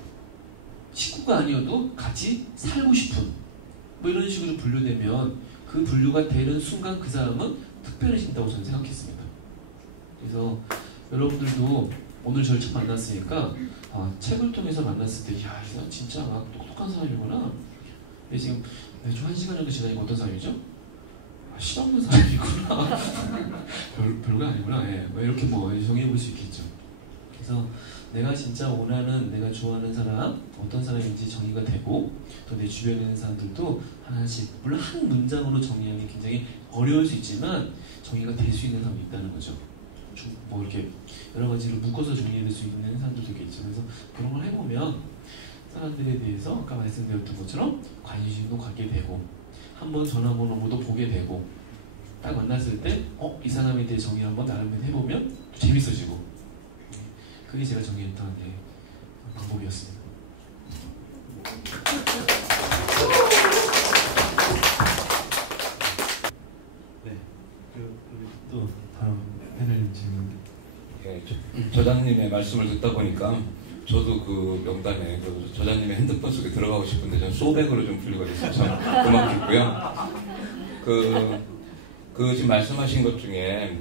식구가 아니어도 같이 살고 싶은, 이런 식으로 분류되면 그 분류가 되는 순간 그 사람은 특별해진다고 저는 생각했습니다. 그래서 여러분들도 오늘 저를 처음 만났으니까 책을 통해서 만났을 때 이 사람 진짜 막 똑똑한 사람이구나. 근데 지금 좀 1시간 정도 지나니까 어떤 사람이죠? 실없는 사람이구나. 별거 아니구나. 이렇게 정해볼 수 있겠죠. 그래서 내가 진짜 원하는, 내가 좋아하는 사람, 어떤 사람인지 정의가 되고, 또 내 주변에 있는 사람들도 하나씩, 물론 한 문장으로 정의하기 굉장히 어려울 수 있지만 정의가 될 수 있는 사람이 있다는 거죠. 이렇게 여러 가지로 묶어서 정리될 수 있는 사람들도 있겠죠. 그래서 그런 걸 해보면 사람들에 대해서 아까 말씀드렸던 것처럼 관심도 갖게 되고, 한번 전화번호도 보게 되고, 딱 만났을 때 이 사람에 대해 정의 한번 나름대로 해보면 또 재밌어지고, 그게 제가 정의했던 방법이었습니다. 네, 또 다음 패널 질문. 저장님의 말씀을 듣다 보니까 저도 그 명단에 저장님의 핸드폰 속에 들어가고 싶은데 저는 소백으로 좀 분류가 돼서 참 고맙겠고요. 그 지금 말씀하신 것 중에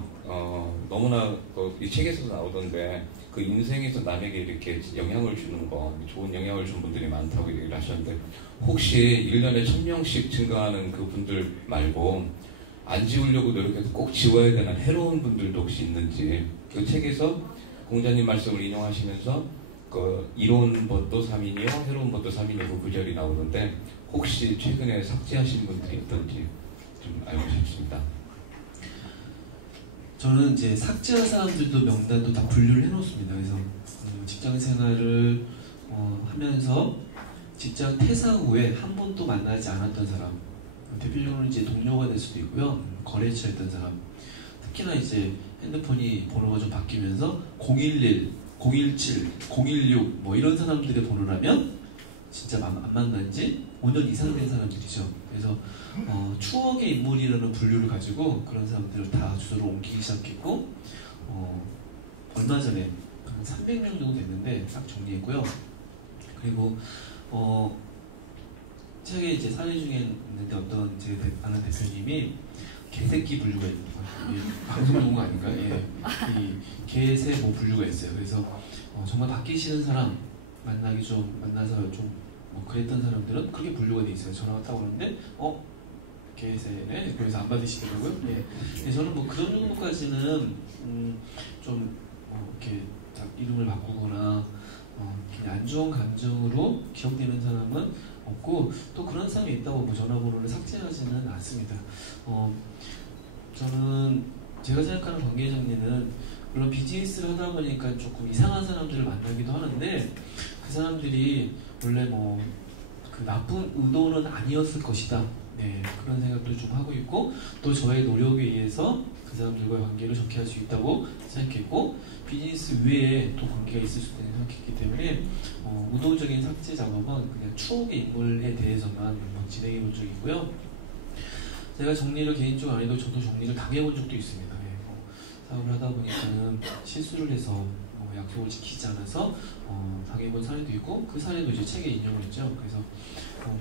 너무나 이 책에서도 나오던데 그 인생에서 남에게 이렇게 영향을 주는 거, 좋은 영향을 준 분들이 많다고 얘기를 하셨는데, 혹시 1년에 1000명씩 증가하는 그 분들 말고 안 지우려고 노력해서 꼭 지워야 되는 해로운 분들도 혹시 있는지, 그 책에서 공자님 말씀을 인용하시면서 그 이로운 법도 3인이요 해로운 법도 3인이요 그 구절이 나오는데, 혹시 최근에 삭제하신 분들이 있던지 좀 알고 싶습니다. 저는 이제 삭제한 사람들도 명단도 다 분류를 해놓습니다. 그래서 직장 생활을 하면서 직장 퇴사 후에 한 번도 만나지 않았던 사람, 대표적으로 이제 동료가 될 수도 있고요, 거래처였던 사람, 특히나 이제 핸드폰이 번호가 좀 바뀌면서 011, 017, 016 뭐 이런 사람들의 번호라면 진짜 안 만난 지 5년 이상 된 사람들이죠. 그래서 추억의 인물이라는 분류를 가지고 그런 사람들을 다 주소로 옮기기 시작했고, 얼마 전에 한 300명 정도 됐는데 싹 정리했고요. 그리고 책에 이제 사례 중에 있는데 어떤 제 아는 대표님이 개새끼 분류가 있는 거예요. 방송 용어 아닌가? 예. 이 개새 뭐 분류가 있어요. 그래서 정말 바뀌시는 사람 만나서 좀 뭐 그랬던 사람들은 그렇게 분류가 돼 있어요. 전화 왔다고 그러는데 개새네. 그래서 안 받으시더라고요. 예. 저는 뭐 그런 정도까지는 좀 이렇게 이름을 바꾸거나 그냥 안 좋은 감정으로 기억되는 사람은 없고, 또 그런 사람이 있다고 뭐 전화번호를 삭제하지는 않습니다. 저는 제가 생각하는 관계 정리는 물론 비즈니스를 하다 보니까 조금 이상한 사람들을 만나기도 하는데, 그 사람들이 원래 뭐 그 나쁜 의도는 아니었을 것이다. 네, 그런 생각도 좀 하고 있고, 또 저의 노력에 의해서 그 사람들과의 관계를 좋게 할 수 있다고 생각했고, 비즈니스 외에 또 관계가 있을 수 있다고 생각했기 때문에 의도적인 삭제 작업은 그냥 추억의 인물에 대해서만 한번 진행해 본 적이 있고요. 제가 정리를 개인적으로 안 해도 저도 정리를 당해본 적도 있습니다. 사업을 하다 보니까는 실수를 해서 약속을 지키지 않아서 당해본 사례도 있고, 그 사례도 이제 책에 인용을 했죠. 그래서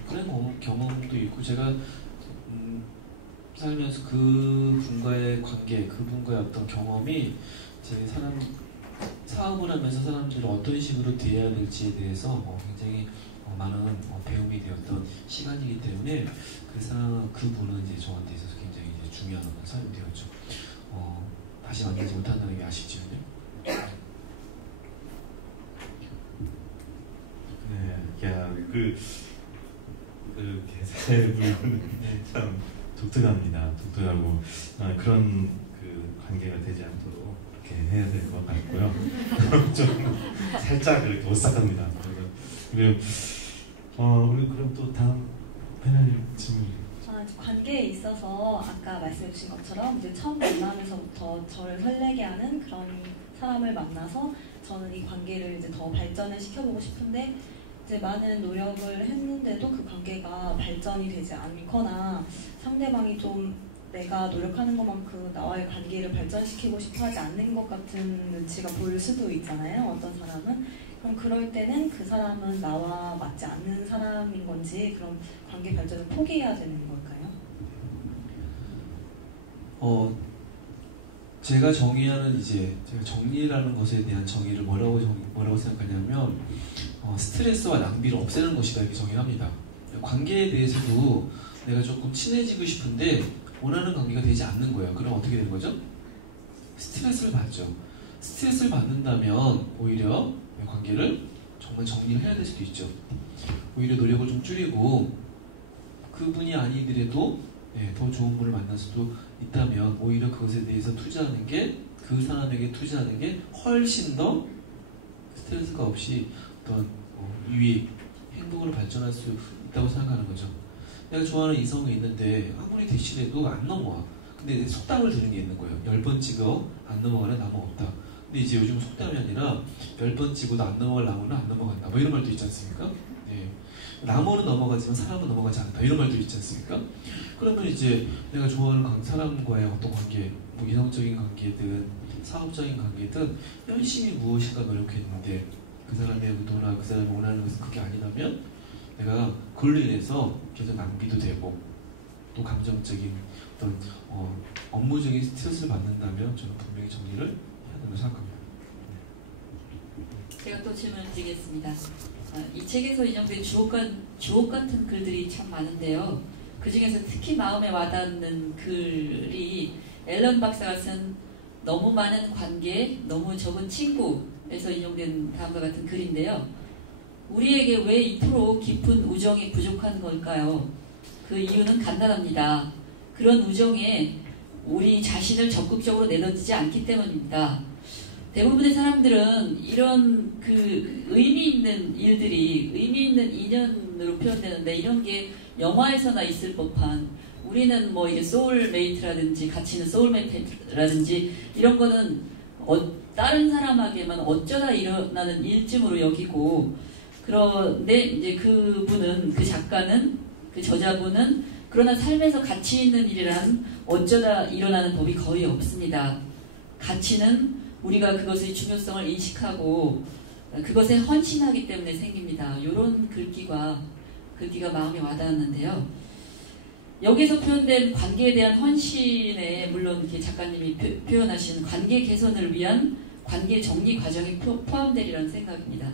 그런 경험도 있고, 제가 살면서 그 분과의 관계, 그분과의 어떤 경험이 제 사업을 하면서 사람들을 어떤 식으로 대해야 될지에 대해서 굉장히 많은 배움이 되었던 시간이기 때문에 그분은 이제 저한테 있어서 굉장히 이제 중요한 사람이 되었죠. 다시 만나지 못한다는 게 아쉽지만요. 네, 야, 그 개새 분은 참 독특합니다. 독특하고 그런 그 관계가 되지 않도록 그렇게 해야 될 것 같고요. 좀 살짝 그렇게 오싹합니다. 그리고 그럼 또 다음 패널 질문. 관계에 있어서 아까 말씀해 주신 것처럼 이제 처음 만남에서부터 저를 설레게 하는 그런 사람을 만나서 저는 이 관계를 이제 더 발전을 시켜보고 싶은데, 이제 많은 노력을 했는데도 그 관계가 발전이 되지 않거나 상대방이 좀 내가 노력하는 것만큼 나와의 관계를 발전시키고 싶어 하지 않는 것 같은 눈치가 보일 수도 있잖아요, 어떤 사람은. 그럼 그럴 때는 그 사람은 나와 맞지 않는 사람인 건지, 그럼 관계 발전을 포기해야 되는 걸까요? 제가 정의하는 제가 정리라는 것에 대한 정의를 뭐라고 생각하냐면, 스트레스와 낭비를 없애는 것이다, 이렇게 정의합니다. 관계에 대해서도 내가 조금 친해지고 싶은데 원하는 관계가 되지 않는 거예요. 그럼 어떻게 되는 거죠? 스트레스를 받죠. 스트레스를 받는다면 오히려 관계를 정말 정리를 해야 될 수도 있죠. 오히려 노력을 좀 줄이고, 그분이 아니더라도 더 좋은 분을 만날 수도 있다면 오히려 그것에 대해서 투자하는 게, 그 사람에게 투자하는 게 훨씬 더 스트레스가 없이 어떤 유익, 행복으로 발전할 수 있다고 생각하는 거죠. 내가 좋아하는 이성이 있는데 아무리 대시해도 안 넘어와. 근데 속담을 들은 게 있는 거예요. 10번 찍어 안 넘어가는 나무 없다. 근데 이제 요즘 속담이 아니라 10번 찍어도 안 넘어갈 나무는 안 넘어간다, 뭐 이런 말도 있지 않습니까? 나무는 넘어가지만 사람은 넘어가지 않는다, 이런 말도 있지 않습니까? 그러면 이제 내가 좋아하는 사람과의 어떤 관계, 뭐 이성적인 관계든 사업적인 관계든 열심히 무엇인가 노력했는데 그 사람의 의도나 그 사람이 원하는 것은 그게 아니라면 내가 그걸로 인해서 계속 낭비도 되고, 또 감정적인 어떤 업무적인 스트레스를 받는다면 저는 분명히 정리를 해야 된다고 생각합니다. 제가 또 질문을 드리겠습니다. 이 책에서 인용된 주옥 같은 글들이 참 많은데요. 그 중에서 특히 마음에 와닿는 글이 앨런 박사가 쓴 너무 많은 관계, 너무 적은 친구에서 인용된 다음과 같은 글인데요. 우리에게 왜 이토록 깊은 우정이 부족한 걸까요? 그 이유는 간단합니다. 그런 우정에 우리 자신을 적극적으로 내던지지 않기 때문입니다. 대부분의 사람들은 이런 그 의미 있는 일들이 의미 있는 인연으로 표현되는데 이런 게 영화에서나 있을 법한 우리는 뭐 이게 소울메이트라든지 같이 있는 소울메이트라든지 이런 거는 다른 사람에게만 어쩌다 일어나는 일쯤으로 여기고 그런데 이제 그분은 그 작가는 그 저자분은 그러나 삶에서 가치 있는 일이란 어쩌다 일어나는 법이 거의 없습니다. 가치는 우리가 그것의 중요성을 인식하고 그것에 헌신하기 때문에 생깁니다. 이런 글귀가 마음에 와닿았는데요. 여기서 표현된 관계에 대한 헌신에 물론 이렇게 작가님이 표현하신 관계 개선을 위한 관계 정리 과정이 포함되리라는 생각입니다.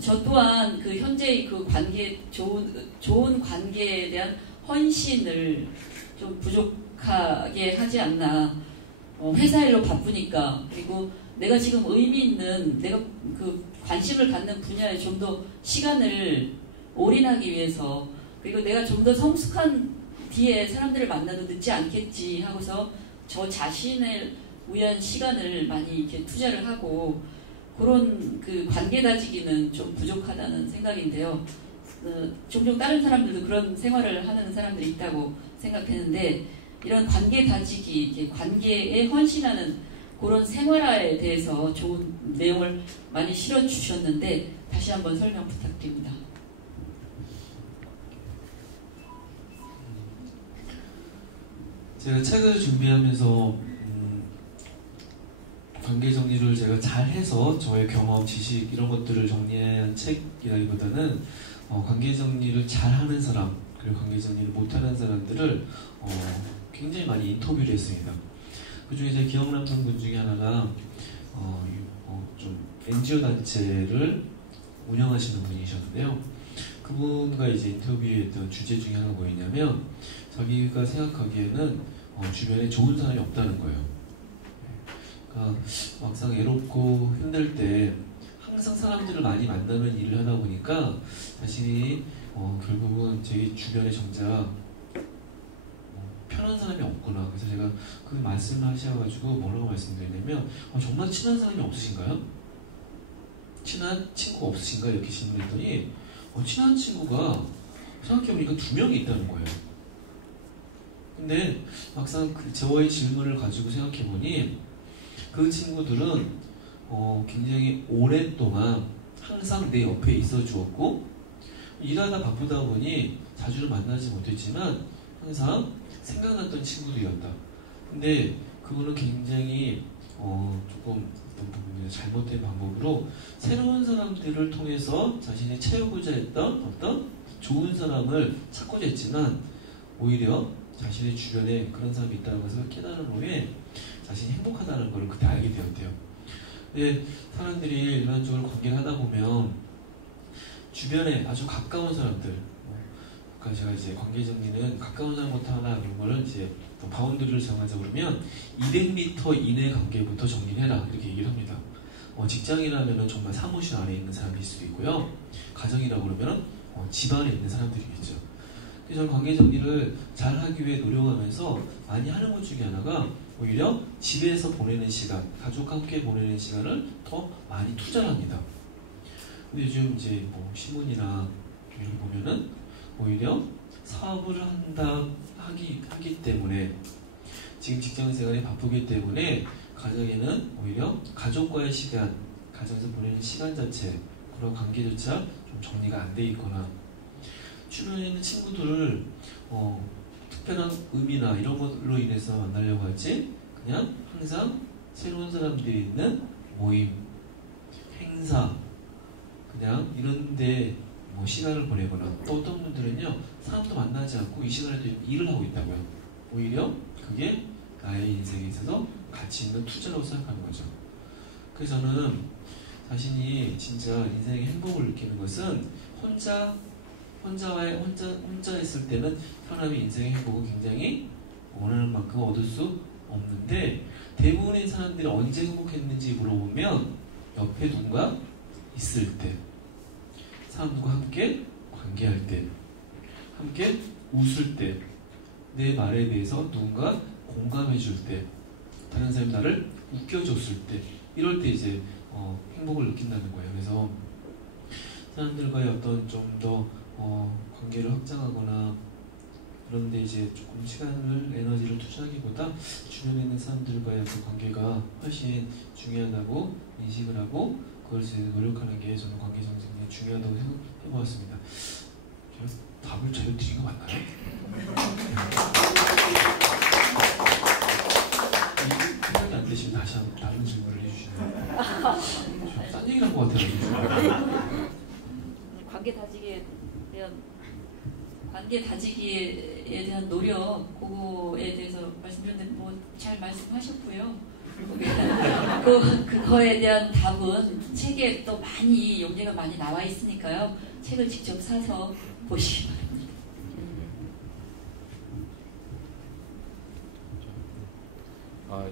저 또한 그 현재의 그 관계 좋은 관계에 대한 헌신을 좀 부족하게 하지 않나. 회사 일로 바쁘니까 그리고 내가 지금 의미 있는 내가 그 관심을 갖는 분야에 좀 더 시간을 올인하기 위해서 그리고 내가 좀 더 성숙한 뒤에 사람들을 만나도 늦지 않겠지 하고서 저 자신을 위한 시간을 많이 이렇게 투자를 하고 그런 그 관계 다지기는 좀 부족하다는 생각인데요. 종종 다른 사람들도 그런 생활을 하는 사람들이 있다고 생각되는데 이런 관계 다지기, 관계에 헌신하는 그런 생활화에 대해서 좋은 내용을 많이 실어주셨는데 다시 한번 설명 부탁드립니다. 제가 책을 준비하면서 관계 정리를 제가 잘해서 저의 경험, 지식 이런 것들을 정리한 책이라기보다는 관계 정리를 잘하는 사람 그리고 관계 정리를 못하는 사람들을 굉장히 많이 인터뷰를 했습니다. 그 중에 제 기억 남는 분 중에 하나가 좀 NGO 단체를 운영하시는 분이셨는데요. 그분과 이제 인터뷰했던 주제 중에 하나가 뭐였냐면 자기가 생각하기에는 주변에 좋은 사람이 없다는 거예요. 그러니까 막상 외롭고 힘들 때 항상 사람들을 많이 만나는 일을 하다 보니까 자신이 결국은 제 주변에 정작 편한 사람이 없구나. 그래서 제가 그 말씀을 하셔가지고 뭐라고 말씀드리냐면 정말 친한 사람이 없으신가요? 친한 친구가 없으신가? 이렇게 질문했더니 친한 친구가 생각해보니까 2명이 있다는 거예요. 근데 막상 저의 질문을 가지고 생각해보니 그 친구들은 굉장히 오랫동안 항상 내 옆에 있어 주었고 일하다 바쁘다 보니 자주는 만나지 못했지만 항상 생각났던 친구들이었다. 근데 그거는 굉장히 조금 잘못된 방법으로 새로운 사람들을 통해서 자신이 채우고자 했던 어떤 좋은 사람을 찾고자 했지만 오히려 자신의 주변에 그런 사람이 있다는 것을 깨달은 후에 자신이 행복하다는 걸 그때 알게 되었대요. 근데 사람들이 일반적으로 관계를 하다 보면 주변에 아주 가까운 사람들, 그러니까 제가 이제 관계 정리는 가까운 사람부터 하나 이런 거를 이제 바운드리를 정하자 그러면 200m 이내 관계부터 정리해라 이렇게 얘기를 합니다. 직장이라면 정말 사무실 안에 있는 사람일 수도 있고요. 가정이라고 그러면 집안에 있는 사람들이겠죠. 그래서 저는 관계 정리를 잘 하기 위해 노력하면서 많이 하는 것 중에 하나가 오히려 집에서 보내는 시간, 가족과 함께 보내는 시간을 더 많이 투자를 합니다. 근데 요즘 이제 뭐 신문이나 이런 거 보면은 오히려 사업을 하기 때문에 지금 직장 생활이 바쁘기 때문에 가정에는 오히려 가족과의 시간, 가정에서 보내는 시간 자체, 그런 관계조차 좀 정리가 안 돼 있거나 주변에 있는 친구들을 특별한 의미나 이런 것으로 인해서 만나려고 하지 그냥 항상 새로운 사람들이 있는 모임, 행사 그냥 이런데 뭐 시간을 보내거나 또 어떤 분들은요 사람도 만나지 않고 이 시간에도 일을 하고 있다고요. 오히려 그게 나의 인생에 있어서 가치 있는 투자라고 생각하는 거죠. 그래서 저는 자신이 진짜 인생의 행복을 느끼는 것은 혼자 있을 때는 편함이 인생의 행복을 굉장히 원하는 만큼 얻을 수 없는데, 대부분의 사람들이 언제 행복했는지 물어보면 옆에 누군가 있을 때, 사람들과 함께 관계할 때, 함께 웃을 때, 내 말에 대해서 누군가 공감해 줄 때, 다른 사람이 나를 웃겨줬을 때, 이럴 때 이제 행복을 느낀다는 거예요. 그래서 사람들과의 어떤 좀 더 관계를 확장하거나 그런데 이제 조금 시간을, 에너지를 투자하기보다 주변에 있는 사람들과의 그 관계가 훨씬 중요하다고 인식을 하고 그걸 이제 노력하는 게 저는 관계 정신이 중요하다고 생각해보았습니다. 제가 답을 제대로 드린 거 맞나요? 생각이 안 되시면 다시 한번 다른 질문을 해주시면 딴 얘기를 한 것 같아요. 관계 다지기에 대한 노력, 그거에 대해서 말씀드렸는데 뭐 잘 말씀하셨고요. 그거에 대한 답은 책에 또 많이 용례가 많이 나와 있으니까요. 책을 직접 사서 보시기 바랍니다.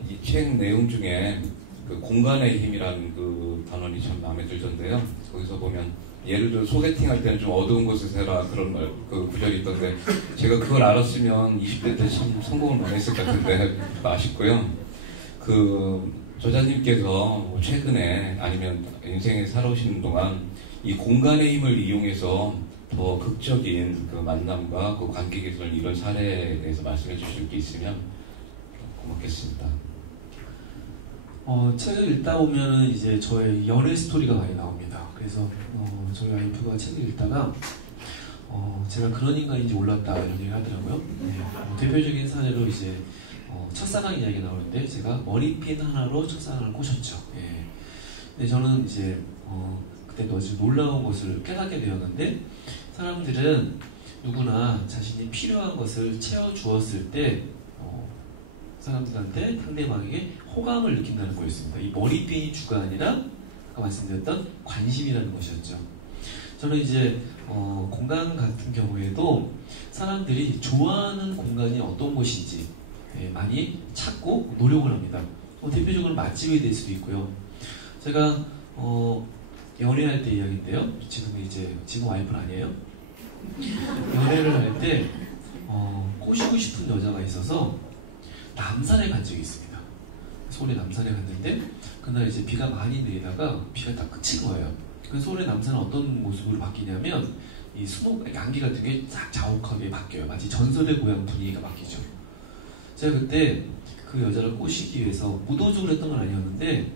이 책 내용 중에 그 공간의 힘이라는 그 단원이 참 마음에 들던데요. 거기서 보면 예를 들어 소개팅 할 때는 좀 어두운 곳에서 해라 그런 그 구절이 있던데, 제가 그걸 알았으면 20대 때 참 성공을 많이 했을 것 같은데 아쉽고요. 그 저자님께서 최근에 아니면 인생에 살아오시는 동안 이 공간의 힘을 이용해서 더 극적인 그 만남과 그 관계 개선을 이룬 사례에 대해서 말씀해 주실 게 있으면 고맙겠습니다. 책을 읽다 보면은 이제 저의 연애 스토리가 많이 나옵니다. 그래서 저희 와이프가 책을 읽다가 제가 그런 인간인지 몰랐다 이런 얘기를 하더라고요. 대표적인 사례로 이제 첫사랑 이야기 나오는데 제가 머리핀 하나로 첫사랑을 꼬셨죠. 근데 저는 이제 그때도 아주 놀라운 것을 깨닫게 되었는데, 사람들은 누구나 자신이 필요한 것을 채워주었을 때 사람들한테, 상대방에게 호감을 느낀다는 거였습니다. 이 머리핀이 주가 아니라 아까 말씀드렸던 관심이라는 것이었죠. 저는 이제 공간 같은 경우에도 사람들이 좋아하는 공간이 어떤 곳인지 많이 찾고 노력을 합니다. 대표적으로 맛집이 될 수도 있고요. 제가 연애할 때 이야기인데요. 지금 와이프는 아니에요. 연애를 할 때 꼬시고 싶은 여자가 있어서 남산에 간 적이 있습니다. 서울의 남산에 갔는데 그날 이제 비가 많이 내리다가 비가 딱 그친 거예요. 그 서울의 남산은 어떤 모습으로 바뀌냐면 이 수목 양기 같은 게 쫙 자욱하게 바뀌어요. 마치 전설의 고향 분위기가 바뀌죠. 제가 그때 그 여자를 꼬시기 위해서 무도적으로 했던 건 아니었는데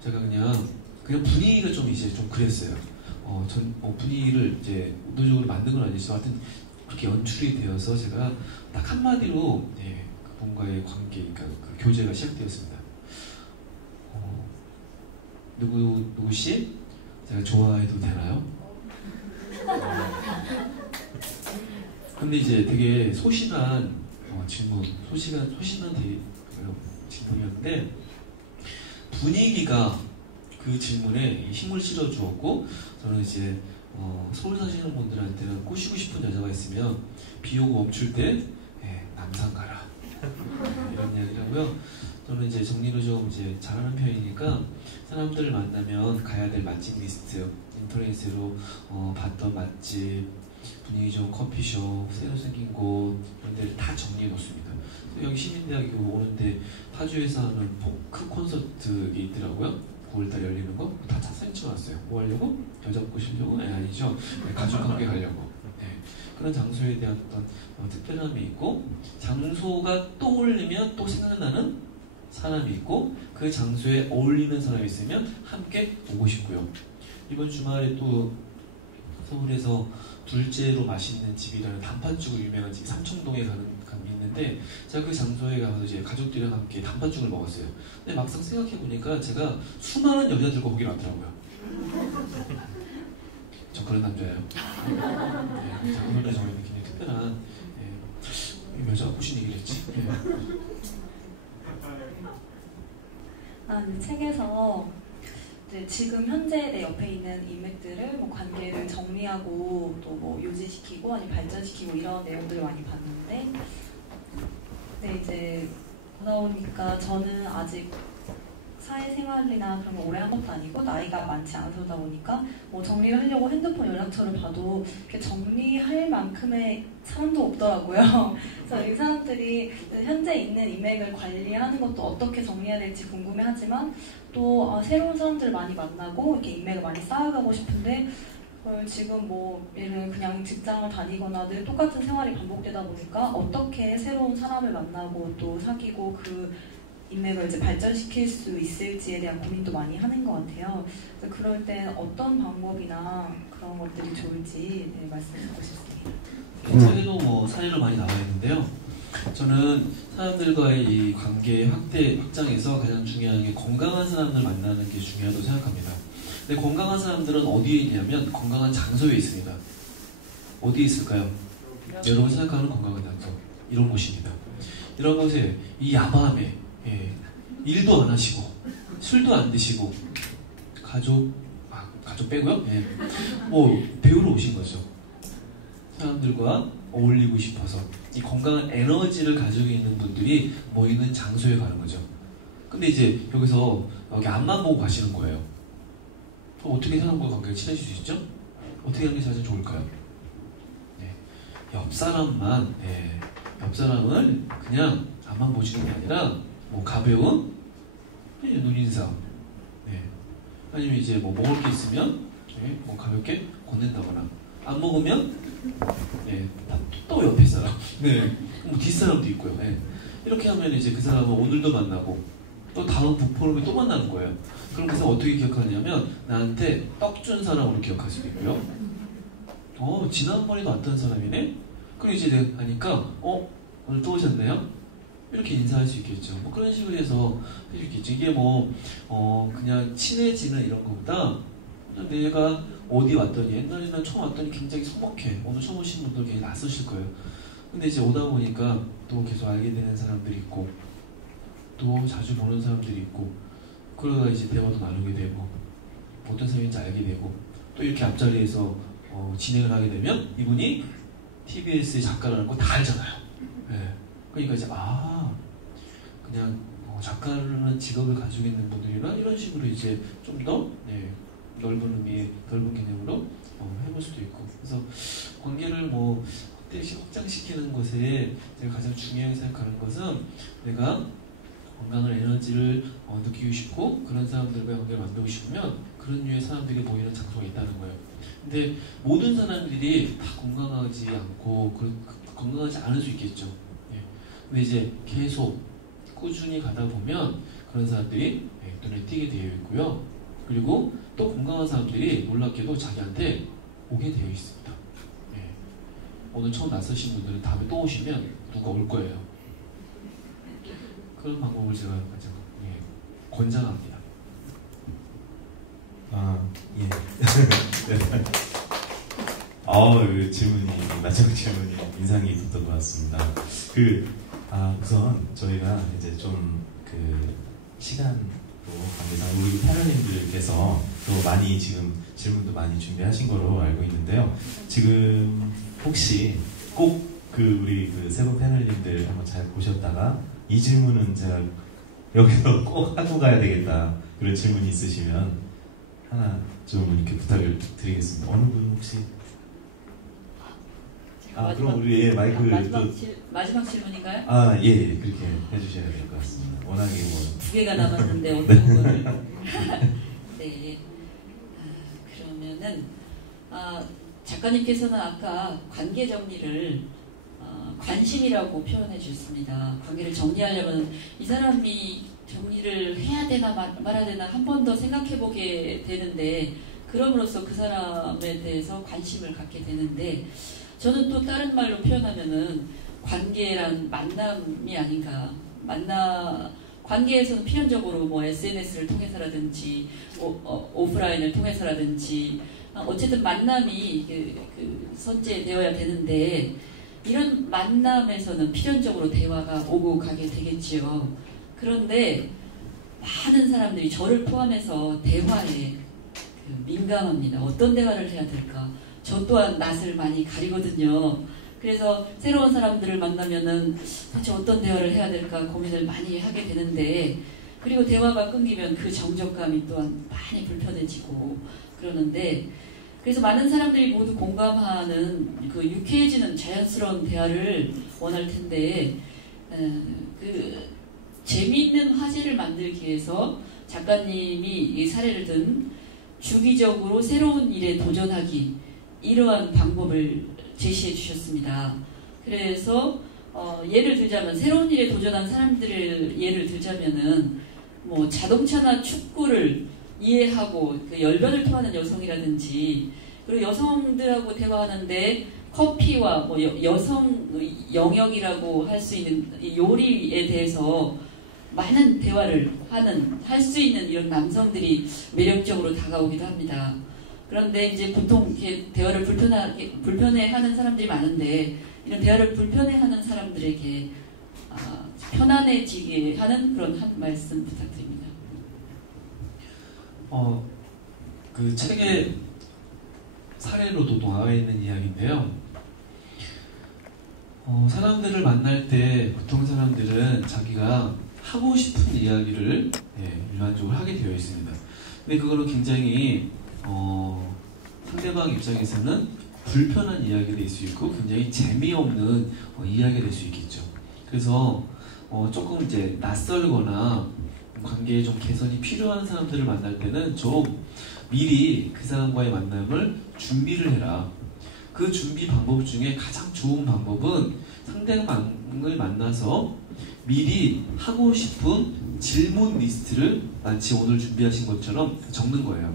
제가 그냥 분위기가 좀 그랬어요. 분위기를 이제 무도적으로 만든 건 아니지만 하여튼 그렇게 연출이 되어서 제가 딱 한마디로 그분과의 관계, 그러니까 그 교제가 시작되었습니다. 누구씨? 제가 좋아해도 되나요? 근데 이제 되게 소심한 질문이었는데 분위기가 그 질문에 힘을 실어주었고, 저는 이제 서울 사시는 분들한테는 꼬시고 싶은 여자가 있으면 비 오고 멈출 때 남산 가라 이런 이야기를 하고요. 저는 이제 정리를 좀 잘하는 편이니까 사람들을 만나면 가야 될 맛집 리스트, 인터넷으로 봤던 맛집, 분위기 좋은 커피숍, 새로 생긴 곳 이런 데를 다 정리해 놓습니다. 여기 시민대학교 오는데 파주에서 하는 포크 콘서트 있더라고요. 9월달에 열리는 거 다 신청왔어요. 뭐 하려고? 여자 꼬시려고? 아니죠. 가족과 함께 가려고. 그런 장소에 대한 어떤 특별함이 있고, 장소가 떠올리면 또 생각나는 사람이 있고, 그 장소에 어울리는 사람이 있으면 함께 오고 싶고요. 이번 주말에 또 서울에서 둘째로 맛있는 집이라는 단팥죽으로 유명한 집, 삼청동에 가는 있는데 제가 그 장소에 가서 이제 가족들이랑 함께 단팥죽을 먹었어요. 근데 막상 생각해보니까 제가 수많은 여자들과 거기 왔더라고요. 저 그런 남자예요. 오늘의 저희는 굉장히 특별한 여자가 무슨 얘기를 했지? 책에서 이제 지금 현재 내 옆에 있는 인맥들을 뭐 관계를 정리하고 또 뭐 유지시키고 아니면 발전시키고 이런 내용들을 많이 봤는데, 근데 이제 보다 보니까 저는 아직 사회생활이나 그런 거 오래 한 것도 아니고 나이가 많지 않다 보니까 뭐 정리를 하려고 핸드폰 연락처를 봐도 이렇게 정리할 만큼의 사람도 없더라고요. 그래서 이 사람들이 현재 있는 인맥을 관리하는 것도 어떻게 정리해야 될지 궁금해하지만 또 새로운 사람들을 많이 만나고 이렇게 인맥을 많이 쌓아가고 싶은데 그걸 지금 뭐 얘를 그냥 직장을 다니거나 늘 똑같은 생활이 반복되다 보니까 어떻게 새로운 사람을 만나고 또 사귀고 그 인맥을 이제 발전시킬 수 있을지에 대한 고민도 많이 하는 것 같아요. 그래서 그럴 때 어떤 방법이나 그런 것들이 좋을지 말씀해 주고 싶습니다. 책에도 뭐 사례로 많이 나와 있는데요. 저는 사람들과의 이 관계 확장에서 가장 중요한 게 건강한 사람들 만나는 게 중요하다고 생각합니다. 근데 건강한 사람들은 어디에 있냐면 건강한 장소에 있습니다. 어디에 있을까요? 여러분 생각하는 건강한 장소, 이런 곳입니다. 이런 곳에 이 야밤에 일도 안 하시고 술도 안 드시고 가족 빼고요? 뭐 배우러 오신 거죠. 사람들과 어울리고 싶어서 이 건강한 에너지를 가지고 있는 분들이 모이는 장소에 가는 거죠. 근데 이제 여기서 여기 앞만 보고 가시는 거예요. 어떻게 사람과 관계가 친해질 수 있죠? 어떻게 하는 게 가장 좋을까요? 옆 사람만, 옆 사람을 그냥 앞만 보시는 게 아니라 뭐 가벼운 눈인사, 아니면 이제 뭐 먹을 게 있으면 뭐 가볍게 건넨다거나, 안 먹으면 또 옆에 사람, 뭐 뒷사람도 있고요. 이렇게 하면 이제 그 사람은 오늘도 만나고 또 다음 북포럼에 또 만나는 거예요. 그럼 그 사람 어떻게 기억하냐면 나한테 떡 준 사람으로 기억할 수도 있고요. 지난번에도 왔던 사람이네? 그리고 이제 내가 가니까 오늘 또 오셨네요? 이렇게 인사할 수 있겠죠. 뭐 그런 식으로 해서 할 수 있겠죠. 이게 그냥 친해지는 이런 것보다 그냥 내가 어디 왔더니, 옛날에는 처음 왔더니 굉장히 서먹해. 오늘 처음 오신 분들 굉장히 낯서실 거예요. 근데 이제 오다 보니까 또 계속 알게 되는 사람들이 있고 또 자주 보는 사람들이 있고, 그러다가 이제 대화도 나누게 되고 어떤 사람인지 알게 되고, 또 이렇게 앞자리에서 진행을 하게 되면 이분이 TBS의 작가라는 거 다 알잖아요. 그러니까 이제 그냥 작가라는 직업을 가지고 있는 분들이나 이런 식으로 이제 좀 더 넓은 의미의 넓은 개념으로 해볼 수도 있고, 그래서 관계를 확장시키는 것에 제가 가장 중요하게 생각하는 것은 내가 건강한 에너지를 느끼고 싶고 그런 사람들과 관계를 만들고 싶으면 그런 류의 사람들이 모이는 장소가 있다는 거예요. 근데 모든 사람들이 다 건강하지 않고 건강하지 않을 수 있겠죠. 근데 이제 계속 꾸준히 가다 보면 그런 사람들이 눈에 띄게 되어 있고요. 그리고 또 건강한 사람들이 놀랍게도 자기한테 오게 되어 있습니다. 오늘 처음 낯서신 분들은 다음에 또 오시면 누가 올 거예요. 그런 방법을 제가 가장 권장합니다. 이 질문이, 마지막 질문이 인상이 깊었던 것 같습니다. 우선 저희가 이제 좀 시간도 관계상 우리 패널님들께서 또 많이 지금 질문도 많이 준비하신 거로 알고 있는데요. 지금 혹시 꼭 우리 세 분 패널님들 한번 잘 보셨다가 이 질문은 제가 여기서 꼭 하고 가야 되겠다, 그런 질문이 있으시면 하나 좀 이렇게 부탁을 드리겠습니다. 어느 분 혹시? 그럼 우리 마이크 마지막 질문인가요? 그렇게 해주셔야 될 것 같습니다. 워낙에 두 개가 남았는데 어떤 거를? 네. 그러면은 작가님께서는 아까 관계 정리를 관심이라고 표현해 주셨습니다. 관계를 정리하려면 이 사람이 정리를 해야 되나 말아야 되나 한 번 더 생각해 보게 되는데, 그럼으로써 그 사람에 대해서 관심을 갖게 되는데, 저는 또 다른 말로 표현하면은 관계란 만남이 아닌가. 관계에서는 필연적으로 SNS를 통해서라든지 오프라인을 통해서라든지 어쨌든 만남이 선제되어야 되는데, 이런 만남에서는 필연적으로 대화가 오고 가게 되겠지요. 그런데 많은 사람들이 저를 포함해서 대화에 민감합니다. 어떤 대화를 해야 될까? 저 또한 낯을 많이 가리거든요. 그래서 새로운 사람들을 만나면은 대체 어떤 대화를 해야 될까 고민을 많이 하게 되는데, 그리고 대화가 끊기면 그 정적감이 또한 많이 불편해지고 그러는데, 그래서 많은 사람들이 모두 공감하는 그 유쾌해지는 자연스러운 대화를 원할 텐데, 그 재미있는 화제를 만들기 위해서 작가님이 이 사례를 든 주기적으로 새로운 일에 도전하기, 이러한 방법을 제시해 주셨습니다. 그래서 예를 들자면 새로운 일에 도전한 사람들을 예를 들자면은 뭐 자동차나 축구를 이해하고 그 열변을 토하는 여성이라든지, 그리고 여성들하고 대화하는데 커피와 뭐 여성 영역이라고 할 수 있는 요리에 대해서 많은 대화를 할 수 있는 이런 남성들이 매력적으로 다가오기도 합니다. 그런데 이제 보통 이렇게 대화를 불편해하는 사람들이 많은데, 이런 대화를 불편해하는 사람들에게 편안해지게 하는 그런 한 말씀 부탁드립니다. 그 책에 사례로도 나와 있는 이야기인데요. 사람들을 만날 때 보통 사람들은 자기가 하고 싶은 이야기를 일반적으로 하게 되어 있습니다. 근데 그거는 굉장히 상대방 입장에서는 불편한 이야기가 될 수 있고 굉장히 재미없는 이야기가 될 수 있겠죠. 그래서 조금 이제 낯설거나 관계에 좀 개선이 필요한 사람들을 만날 때는 좀 미리 그 사람과의 만남을 준비를 해라. 그 준비 방법 중에 가장 좋은 방법은 상대방을 만나서 미리 하고 싶은 질문 리스트를 마치 오늘 준비하신 것처럼 적는 거예요.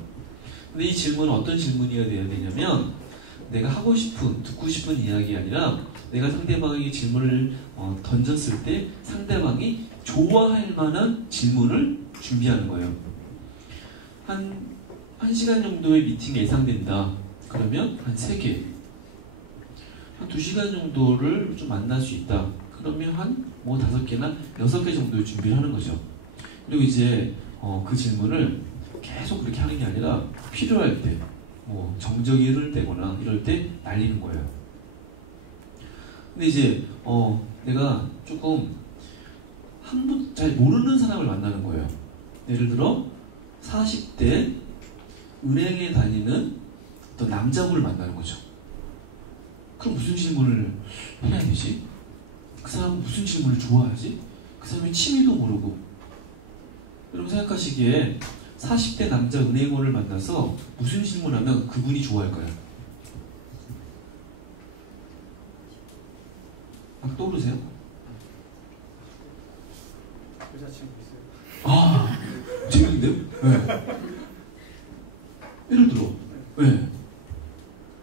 근데 이 질문은 어떤 질문이어야 되냐면, 내가 하고 싶은, 듣고 싶은 이야기 아니라 내가 상대방에게 질문을 던졌을 때 상대방이 좋아할 만한 질문을 준비하는 거예요. 한 1시간 정도의 미팅이 예상된다. 그러면 한 3개, 한 2시간 정도를 좀 만날 수 있다. 그러면 한 5개나 6개 정도의 준비를 하는 거죠. 그리고 이제 그 질문을 계속 그렇게 하는 게 아니라 필요할 때, 정적이 흐를 때거나 이럴 때 날리는 거예요. 근데 이제 내가 조금 잘 모르는 사람을 만나는 거예요. 예를 들어 40대 은행에 다니는 어떤 남자분을 만나는 거죠. 그럼 무슨 질문을 해야 되지? 그 사람은 무슨 질문을 좋아하지? 그 사람의 취미도 모르고. 여러분 생각하시기에 40대 남자 은행원을 만나서 무슨 질문하면 그분이 좋아할까요? 막 떠오르세요? 여자친구 있어요? 아, 재밌는데요? 네. 예를 들어, 네.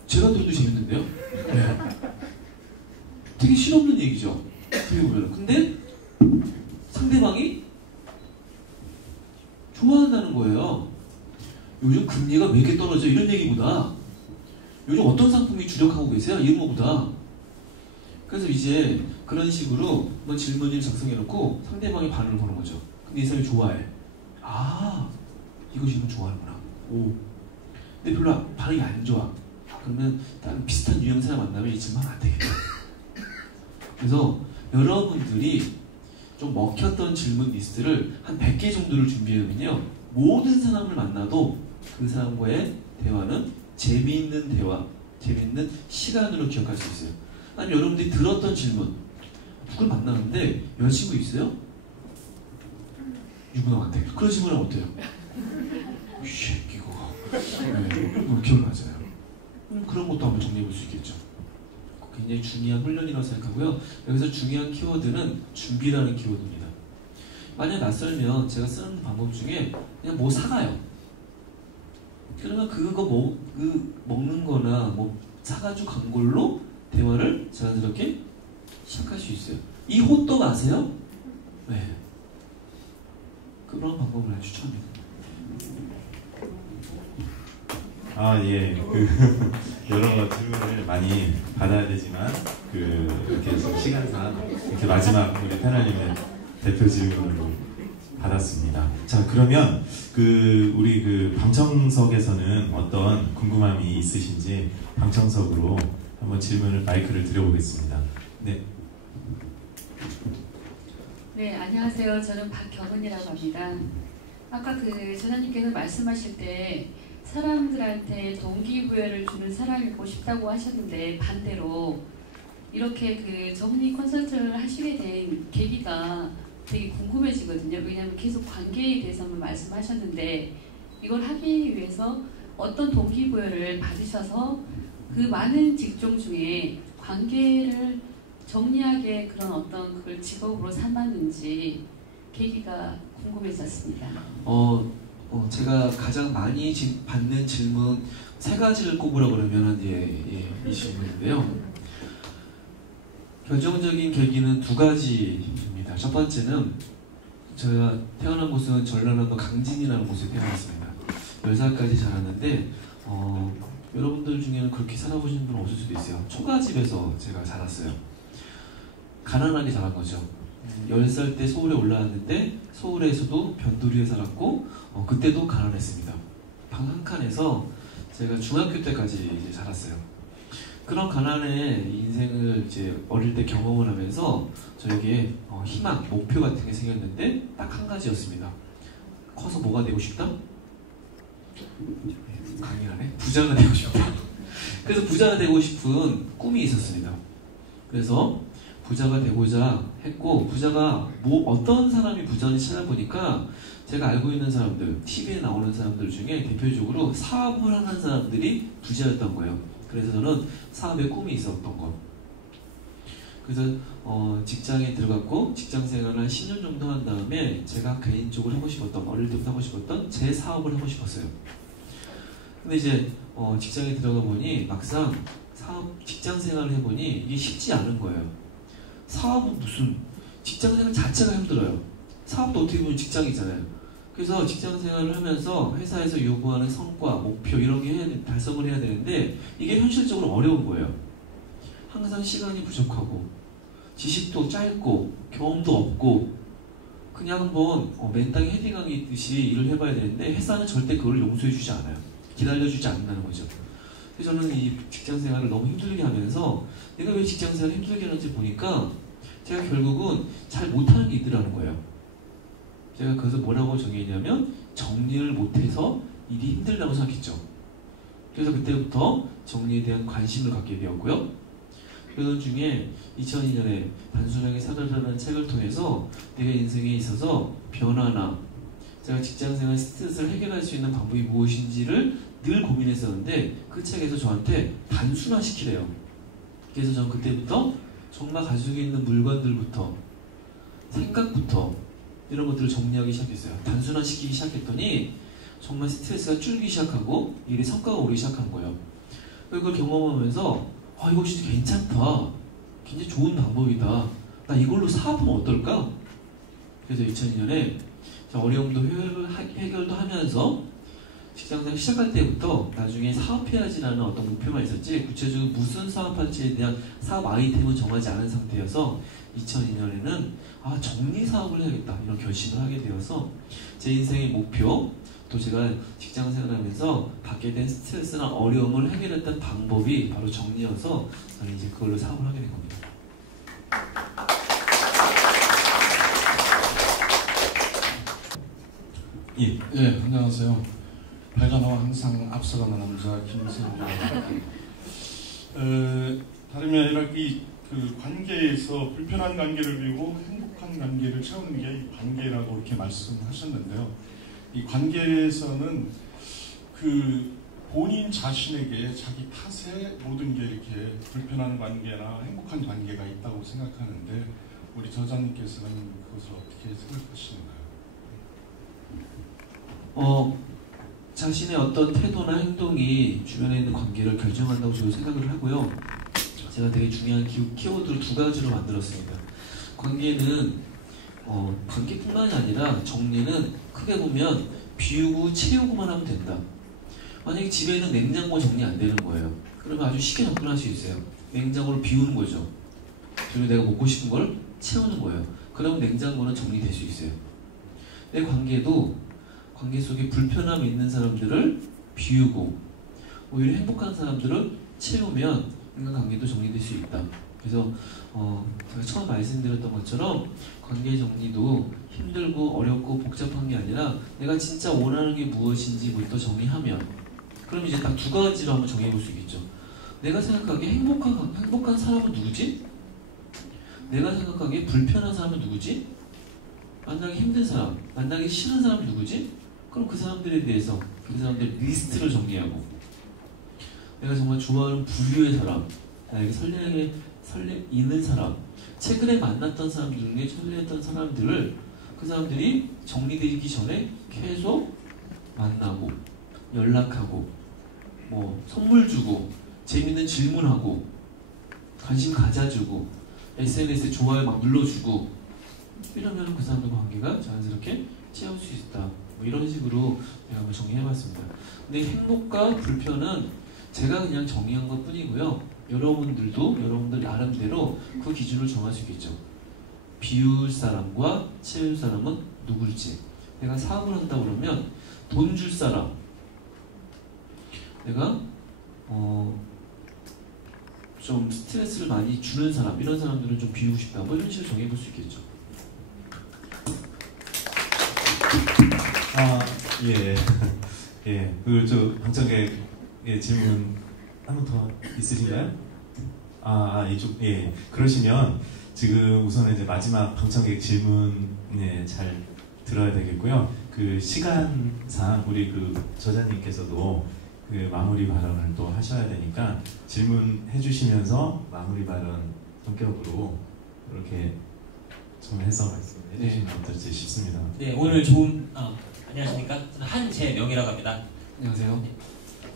제가 들어도 재밌는데요? 네. 되게 실없는 얘기죠. 어떻게 보면. 근데 상대방이 좋아한다는 거예요. 요즘 금리가 왜 이렇게 떨어져? 이런 얘기보다 요즘 어떤 상품이 주력하고 계세요? 이런 거보다. 그래서 이제 그런 식으로 한번 질문을 작성해놓고 상대방의 반응을 보는 거죠. 근데 이 사람이 좋아해. 아, 이거 질문 좋아하는구나. 오. 근데 별로 반응이 안 좋아. 그러면 다른 비슷한 유형 사람 만나면 이 질문 안 되겠다. 그래서 여러분들이 좀 먹혔던 질문 리스트를 한 100개 정도를 준비해놓으면요, 모든 사람을 만나도 그 사람과의 대화는 재미있는 대화, 재미있는 시간으로 기억할 수 있어요. 아니면 여러분들이 들었던 질문, 누굴 만나는데 여자친구 있어요? 유부남한테 그런 질문은 어때요? 이 새끼 그거 기억나잖아요. 그런 것도 한번 정리해 볼 수 있겠죠. 굉장히 중요한 훈련이라고 생각하고요. 여기서 중요한 키워드는 준비라는 키워드입니다. 만약 낯설면 제가 쓰는 방법 중에 그냥 뭐 사가요. 그러면 그거 먹는 거나 사가지고 간 걸로 대화를 자연스럽게 시작할 수 있어요. 이 호떡 아세요? 네. 그런 방법을 추천합니다. 아, 예. 여러 질문을 많이 받아야 되지만, 이렇게 시간상, 이렇게 마지막 우리 패널님의 대표 질문으로 받았습니다. 자, 그러면 우리 방청석에서는 어떤 궁금함이 있으신지 방청석으로 한번 마이크를 드려보겠습니다. 네. 네, 안녕하세요. 저는 박경은이라고 합니다. 아까 전사님께서 말씀하실 때 사람들한테 동기부여를 주는 사람이고 싶다고 하셨는데, 반대로 이렇게 정리 콘서트를 하시게 된 계기가 되게 궁금해지거든요. 왜냐하면 계속 관계에 대해서만 말씀하셨는데, 이걸 하기 위해서 어떤 동기부여를 받으셔서 그 많은 직종 중에 관계를 정리하게 그런 어떤 그걸 직업으로 삼았는지 계기가 궁금했었습니다. 제가 가장 많이 받는 질문 세 가지를 꼽으라 그러면 이 질문인데요. 결정적인 계기는 두 가지입니다. 첫 번째는 제가 태어난 곳은 전라남도 강진이라는 곳에 태어났습니다. 10살까지 자랐는데 여러분들 중에는 그렇게 살아보신 분은 없을 수도 있어요. 초가집에서 제가 자랐어요. 가난하게 자란 거죠. 10살 때 서울에 올라왔는데 서울에서도 변두리에 살았고 그때도 가난했습니다. 방 한 칸에서 제가 중학교 때까지 이제 자랐어요. 그런 가난의 인생을 이제 어릴 때 경험을 하면서 저에게 희망, 목표 같은 게 생겼는데 딱 한 가지였습니다. 커서 뭐가 되고 싶다? 강의하네? 부자가 되고 싶다. 그래서 부자가 되고 싶은 꿈이 있었습니다. 그래서 부자가 되고자 했고, 부자가 어떤 사람이 부자인지 찾아보니까 제가 알고 있는 사람들, TV에 나오는 사람들 중에 대표적으로 사업을 하는 사람들이 부자였던 거예요. 그래서 저는 사업에 꿈이 있었던 거. 그래서 직장에 들어갔고 직장 생활을 한 10년 정도 한 다음에 제가 개인적으로 하고 싶었던, 어릴 때부터 하고 싶었던 제 사업을 하고 싶었어요. 근데 이제 직장에 들어가 보니 막상 직장 생활을 해보니 이게 쉽지 않은 거예요. 사업은 무슨, 직장 생활 자체가 힘들어요. 사업도 어떻게 보면 직장이잖아요. 그래서 직장 생활을 하면서 회사에서 요구하는 성과, 목표 이런 게 달성을 해야 되는데 이게 현실적으로 어려운 거예요. 항상 시간이 부족하고 지식도 짧고 경험도 없고 그냥 한번 맨땅에 헤딩하듯이 일을 해봐야 되는데 회사는 절대 그걸 용서해주지 않아요. 기다려주지 않는다는 거죠. 그래서 저는 이 직장 생활을 너무 힘들게 하면서 내가 왜 직장 생활을 힘들게 하는지 보니까 제가 결국은 잘 못하는 게 있더라는 거예요. 제가 그래서 뭐라고 정의했냐면 정리를 못해서 일이 힘들다고 생각했죠. 그래서 그때부터 정리에 대한 관심을 갖게 되었고요. 그런 중에 2002년에 단순하게 살아라는 책을 통해서 내가 인생에 있어서 변화나 제가 직장생활 스트레스를 해결할 수 있는 방법이 무엇인지를 늘 고민했었는데 그 책에서 저한테 단순화시키래요. 그래서 저는 그때부터 정말 가지고 있는 물건들부터 생각부터 이런 것들을 정리하기 시작했어요. 단순화시키기 시작했더니 정말 스트레스가 줄기 시작하고 일의 성과가 오르기 시작한 거예요. 그걸 경험하면서 이거 진짜 괜찮다. 굉장히 좋은 방법이다. 나 이걸로 사업하면 어떨까? 그래서 2002년에 어려움도 해결도 하면서 직장생활 시작할 때부터 나중에 사업해야지라는 어떤 목표만 있었지 구체적으로 무슨 사업할지에 대한 사업 아이템은 정하지 않은 상태여서 2002년에는 정리사업을 해야겠다 이런 결심을 하게 되어서 제 인생의 목표 또 제가 직장생활하면서 받게 된 스트레스나 어려움을 해결했던 방법이 바로 정리여서 저는 이제 그걸로 사업을 하게 된 겁니다. 예. 예, 안녕하세요. 발견하와 항상 앞서가는 남자 김승주입니다. 다름이 아니라 그 관계에서 불편한 관계를 그리고 행복한 관계를 채우는 게 이 관계라고 이렇게 말씀하셨는데요. 이 관계에서는 그 본인 자신에게 자기 탓에 모든 게 이렇게 불편한 관계나 행복한 관계가 있다고 생각하는데 우리 저자님께서는 그것을 어떻게 생각하시는가요? 자신의 어떤 태도나 행동이 주변에 있는 관계를 결정한다고 저도 생각을 하고요. 제가 되게 중요한 키워드를 두 가지로 만들었습니다. 관계는 관계뿐만이 아니라 정리는 크게 보면 비우고 채우고만 하면 된다. 만약에 집에 있는 냉장고 정리 안 되는 거예요. 그러면 아주 쉽게 접근할 수 있어요. 냉장고를 비우는 거죠. 그리고 내가 먹고 싶은 걸 채우는 거예요. 그러면 냉장고는 정리될 수 있어요. 내 관계 속에 불편함이 있는 사람들을 비우고 오히려 행복한 사람들을 채우면 인간관계도 정리될 수 있다. 그래서 제가 처음 말씀드렸던 것처럼 관계 정리도 힘들고 어렵고 복잡한 게 아니라 내가 진짜 원하는 게 무엇인지부터 정리하면, 그럼 이제 딱 두 가지로 한번 정해 볼 수 있겠죠. 내가 생각하기에 행복한 사람은 누구지? 내가 생각하기에 불편한 사람은 누구지? 만나기 힘든 사람, 만나기 싫은 사람은 누구지? 그럼 그 사람들에 대해서 그 사람들 리스트를 정리하고, 내가 정말 좋아하는 부류의 사람, 나에게 설레이는 사람, 최근에 만났던 사람들 중에 설레했던 사람들을 그 사람들이 정리되기 전에 계속 만나고 연락하고 뭐 선물 주고 재밌는 질문하고 관심 가져주고 SNS에 좋아요 막 눌러주고 이러면 그 사람들과 관계가 자연스럽게 채울 수 있다. 뭐 이런 식으로 내가 한번 정리해봤습니다. 근데 행복과 불편은 제가 그냥 정리한 것 뿐이고요. 여러분들도 여러분들 나름대로 그 기준을 정할 수 있겠죠. 비울 사람과 채울 사람은 누굴지. 내가 사업을 한다 그러면 돈 줄 사람, 내가 좀 스트레스를 많이 주는 사람, 이런 사람들은 좀 비우고 싶다. 뭐 이런 식으로 정해볼 수 있겠죠. 예. 저 방청객 질문 한 번 더 있으신가요? 이쪽, 예. 그러시면 지금 우선은 이제 마지막 방청객 질문 잘 들어야 되겠고요. 그 시간상 우리 그 저자님께서도 그 마무리 발언을 또 하셔야 되니까 질문해 주시면서 마무리 발언 성격으로 이렇게 좀 해서 말씀해 주시면 어떨지 싶습니다. 네, 오늘 좋은 안녕하십니까? 저는 한재명이라고 합니다. 안녕하세요.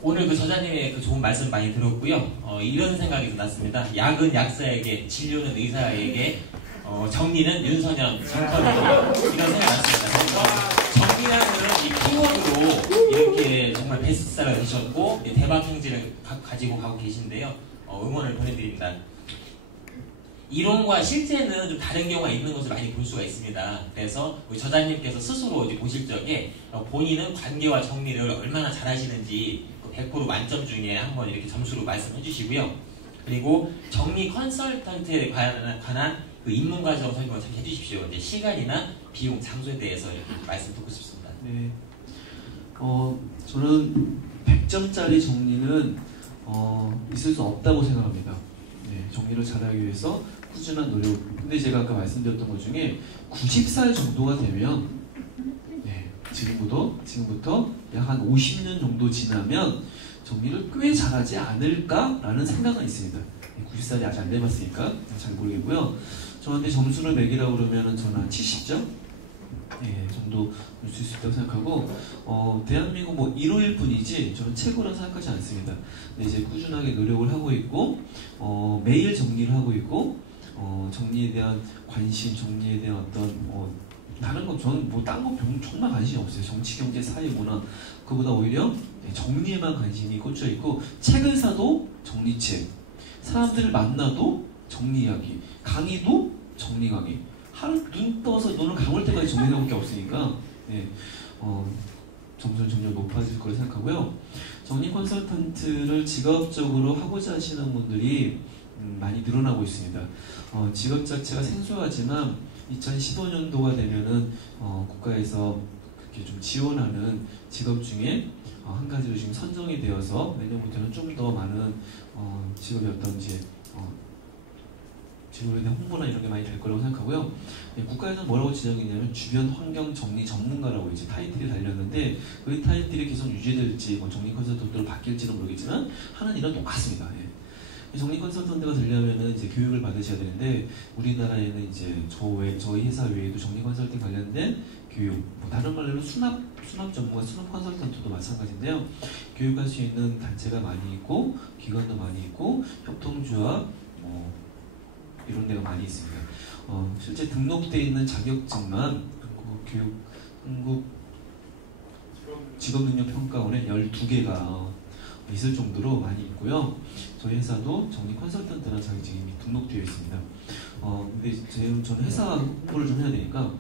오늘 그 저자님의 그 좋은 말씀 많이 들었고요. 이런 생각이 났습니다. 약은 약사에게, 진료는 의사에게, 정리는 윤선현 정권으로 이런 생각이 났습니다. 그래서 정리라는 이 키워드로 이렇게 정말 베스트셀러 되셨고 대박 행진을 가지고 가고 계신데요. 응원을 보내드립니다. 이론과 실제는 좀 다른 경우가 있는 것을 많이 볼 수가 있습니다. 그래서 우리 저자님께서 스스로 이제 보실 적에 본인은 관계와 정리를 얼마나 잘하시는지 100% 만점 중에 한번 이렇게 점수로 말씀해 주시고요. 그리고 정리 컨설턴트에 관한 그 입문 과정 설명을 잘 해주십시오. 이제 시간이나 비용, 장소에 대해서 이렇게 말씀 듣고 싶습니다. 네. 저는 100점짜리 정리는 있을 수 없다고 생각합니다. 네, 정리를 잘하기 위해서 꾸준한 노력. 근데 제가 아까 말씀드렸던 것 중에 90살 정도가 되면, 네, 지금부터 약 한 50년 정도 지나면 정리를 꽤 잘하지 않을까라는 생각은 있습니다. 90살이 아직 안 돼봤으니까 잘 모르겠고요. 저한테 점수를 매기라고 그러면은 저는 한 70점? 네, 정도 줄 수 있다고 생각하고, 대한민국 뭐 1호일 뿐이지 저는 최고라고 생각하지 않습니다. 근데 이제 꾸준하게 노력을 하고 있고, 매일 정리를 하고 있고, 정리에 대한 관심, 정리에 대한 어떤 다른 건 저는 뭐 딴 거 정말 관심이 없어요. 정치, 경제, 사회, 문화. 그보다 오히려 정리에만 관심이 꽂혀 있고, 책을 사도 정리책, 사람들을 만나도 정리 이야기, 강의도 정리 강의. 하루 눈 떠서 눈을 감을 때까지 정리할 게 없으니까, 네, 점수는 점점 높아질 거라 생각하고요. 정리 컨설턴트를 직업적으로 하고자 하시는 분들이 많이 늘어나고 있습니다. 직업 자체가 생소하지만 2015년도가 되면은 국가에서 그렇게 좀 지원하는 직업 중에 한 가지로 지금 선정이 되어서 내년부터는 좀 더 많은 직업이 어떤지 직업에 대한 홍보나 이런 게 많이 될 거라고 생각하고요. 네, 국가에서는 뭐라고 지정했냐면 주변 환경 정리 전문가라고 이제 타이틀이 달렸는데, 그 타이틀이 계속 유지될지 뭐 정리 컨설턴트로 바뀔지는 모르겠지만 하는 일은 똑같습니다. 예. 정리 컨설턴트가 되려면은 이제 교육을 받으셔야 되는데, 우리나라에는 이제 저희 회사 외에도 정리 컨설팅 관련된 교육, 뭐 다른 말로 수납 전문가, 수납 컨설턴트도 마찬가지인데요. 교육할 수 있는 단체가 많이 있고, 기관도 많이 있고, 협동조합, 이런 데가 많이 있습니다. 실제 등록되어 있는 자격증만 한국 직업능력평가원에 12개가 있을 정도로 많이 있고요. 저희 회사도 정리 컨설턴트라는 자격증이 이미 등록되어 있습니다. 근데 저는 회사 홍보를 좀 해야 되니까,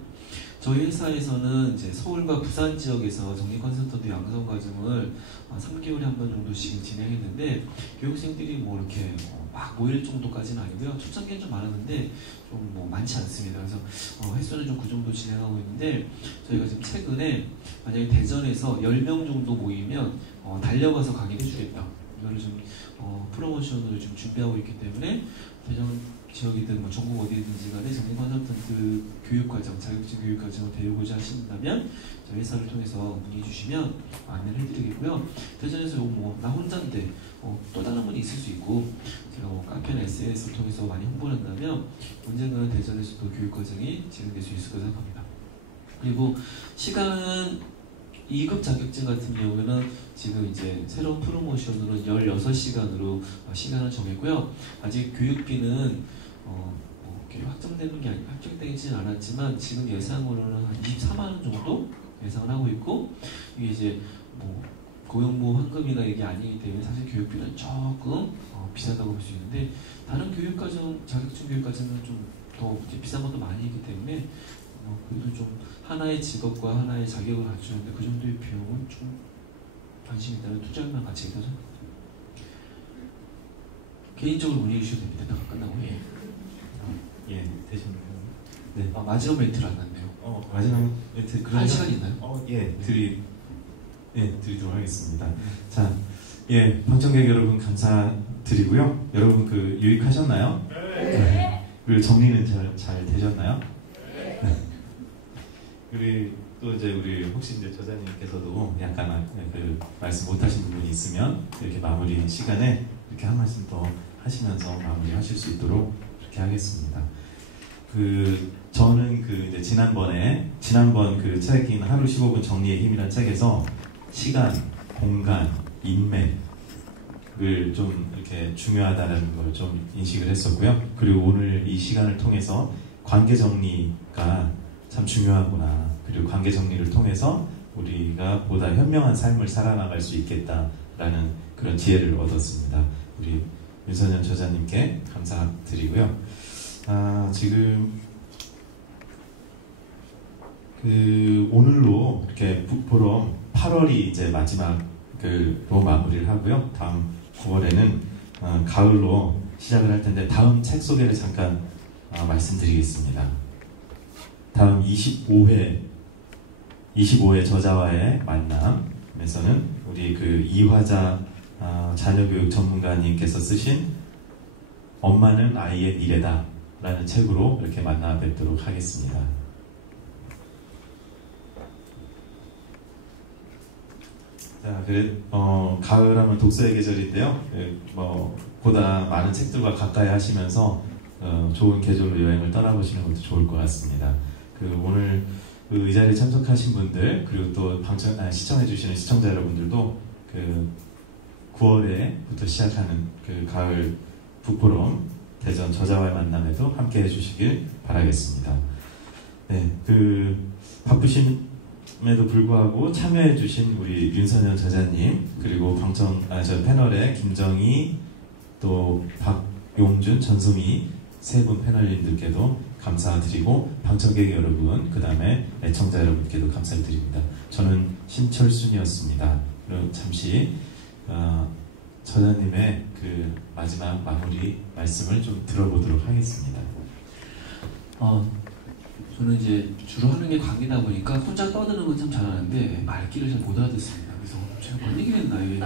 저희 회사에서는 이제 서울과 부산 지역에서 정리 컨설턴트 양성 과정을 3개월에 한 번 정도씩 진행했는데 교육생들이 뭐 이렇게 막 모일 정도까지는 아니고요. 초창기엔 좀 많았는데 좀 뭐 많지 않습니다. 그래서 횟수는 좀 그 정도 진행하고 있는데 저희가 지금 최근에 만약에 대전에서 10명 정도 모이면 달려가서 강의를 해주겠다. 이거를 좀 프로모션으로 좀 준비하고 있기 때문에 대전 지역이든 뭐 전국 어디든지 간에 정리 컨설턴트 교육과정, 자격증 교육과정을 배우고자 하신다면 저희 회사를 통해서 문의 주시면 안내를 해드리겠고요. 대전에서 뭐 나 혼자인데 또 다른 분이 있을 수 있고 제가 뭐 카페나 SNS를 통해서 많이 홍보를 한다면 언젠가는 대전에서도 교육과정이 진행될 수 있을 거라 생각합니다. 그리고 시간은 2급 자격증 같은 경우에는 지금 이제 새로운 프로모션으로 16시간으로 시간을 정했고요. 아직 교육비는 확정되는 게 확정되지는 않았지만 지금 예상으로는 한 24만 원 정도 예상을 하고 있고 이게 이제 뭐 고용보험 환급이나 이게 아니기 때문에 사실 교육비는 조금 비싸다고 볼 수 있는데 다른 교육과정, 자격증 교육과정은 좀 더 비싼 것도 많이 있기 때문에 그래도 좀 하나의 직업과 하나의 자격을 갖추는데 그 정도의 비용은 좀 관심 있다면 투자하면 가치가 있다고 생각합니다. 개인적으로 문의 주셔도 됩니다. 다 끝나고. 예, 되십니까? 네. 마지막 멘트를 안 났네요. 마지막 멘트 할 시간 있나요? 예, 드리도록 하겠습니다. 자, 예, 방청객 여러분 감사드리고요. 여러분 유익하셨나요? 네. 그리고 정리는 잘 되셨나요? 네. 그리고 또 이제 우리 혹시 이제 저자님께서도 약간 말씀 못하신 부분이 있으면 이렇게 마무리 시간에 이렇게 한 말씀 더 하시면서 마무리하실 수 있도록 그렇게 하겠습니다. 저는 이제 지난번 그 책인 하루 15분 정리의 힘이라는 책에서 시간, 공간, 인맥을 좀 이렇게 중요하다는 걸 좀 인식을 했었고요. 그리고 오늘 이 시간을 통해서 관계 정리가 참 중요하구나. 그리고 관계 정리를 통해서 우리가 보다 현명한 삶을 살아나갈 수 있겠다라는 그런 지혜를 얻었습니다. 우리 윤선현 저자님께 감사드리고요. 지금 오늘로 이렇게 북포럼 8월이 이제 마지막으로 마무리를 하고요. 다음 9월에는 가을로 시작을 할 텐데 다음 책 소개를 잠깐 말씀드리겠습니다. 다음 25회 저자와의 만남에서는 우리 이화자 자녀교육 전문가님께서 쓰신 엄마는 아이의 미래다 라는 책으로 이렇게 만나 뵙도록 하겠습니다. 자, 가을하면 독서의 계절인데요. 보다 많은 책들과 가까이 하시면서 좋은 계절로 여행을 떠나보시는 것도 좋을 것 같습니다. 오늘 이 자리에 참석하신 분들 그리고 또 시청해주시는 시청자 여러분들도 9월에부터 시작하는 가을 북포럼 대전 저자와의 만남에도 함께 해주시길 바라겠습니다. 네, 바쁘심에도 불구하고 참여해주신 우리 윤선현 저자님 그리고 저 패널에 김정희 또 박용준, 전소미 세 분 패널님들께도 감사드리고 방청객 여러분 그 다음에 애청자 여러분께도 감사를 드립니다. 저는 신철순이었습니다. 그럼 잠시 저자님의 마지막 마무리 말씀을 좀 들어보도록 하겠습니다. 저는 이제 주로 하는 게 강의다 보니까 혼자 떠드는 건 참 잘하는데 말귀를 잘 못 알아듣습니다. 그래서 제가 뭔 얘기를 했나 이게.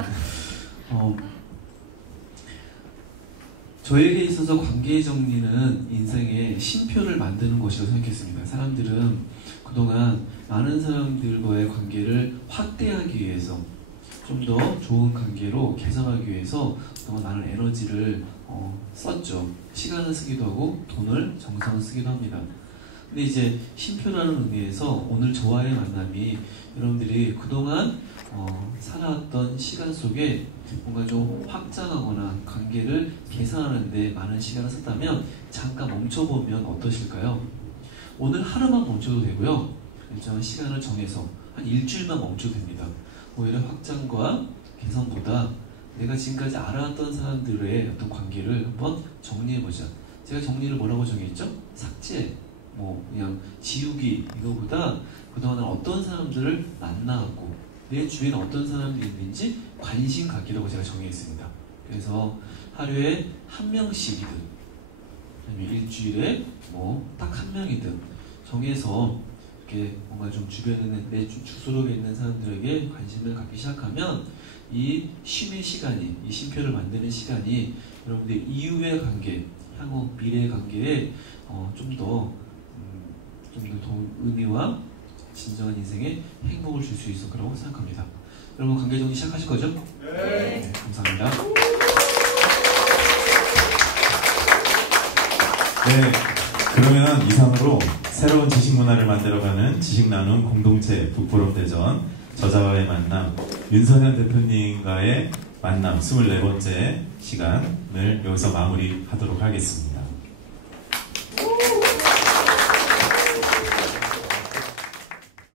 저에게 있어서 관계 정리는 인생의 쉼표를 만드는 것이라고 생각했습니다. 사람들은 그동안 많은 사람들과의 관계를 확대하기 위해서 좀 더 좋은 관계로 개선하기 위해서 그동안 많은 에너지를 썼죠. 시간을 쓰기도 하고 돈을 정성을 쓰기도 합니다. 근데 이제 쉼표라는 의미에서 오늘 저와의 만남이 여러분들이 그동안 살아왔던 시간 속에 뭔가 좀 확장하거나 관계를 개선하는 데 많은 시간을 썼다면 잠깐 멈춰보면 어떠실까요? 오늘 하루만 멈춰도 되고요. 일정한 시간을 정해서 한 일주일만 멈춰도 됩니다. 오히려 확장과 개선보다 내가 지금까지 알아왔던 사람들의 어떤 관계를 한번 정리해보자. 제가 정리를 뭐라고 정했죠? 삭제. 뭐 그냥 지우기 이거보다 그동안 어떤 사람들을 만나갖고 내 주위에는 어떤 사람들이 있는지 관심 갖기라고 제가 정해있습니다. 그래서 하루에 한 명씩이든 아니면 일주일에 뭐 딱 한 명이든 정해서 이렇게 뭔가 좀 주변에 있는 내 주소록에 있는 사람들에게 관심을 갖기 시작하면 이 쉼의 시간이, 이 쉼표를 만드는 시간이 여러분들 이후의 관계, 향후 미래의 관계에 좀 더 의미와 진정한 인생에 행복을 줄 수 있을 거라고 생각합니다. 여러분 관계 정리 시작하실 거죠? 네. 감사합니다. 네, 그러면 이상으로 새로운 지식 문화를 만들어가는 지식 나눔 공동체 북포럼 대전 저자와의 만남, 윤선현 대표님과의 만남 24번째 시간을 여기서 마무리하도록 하겠습니다.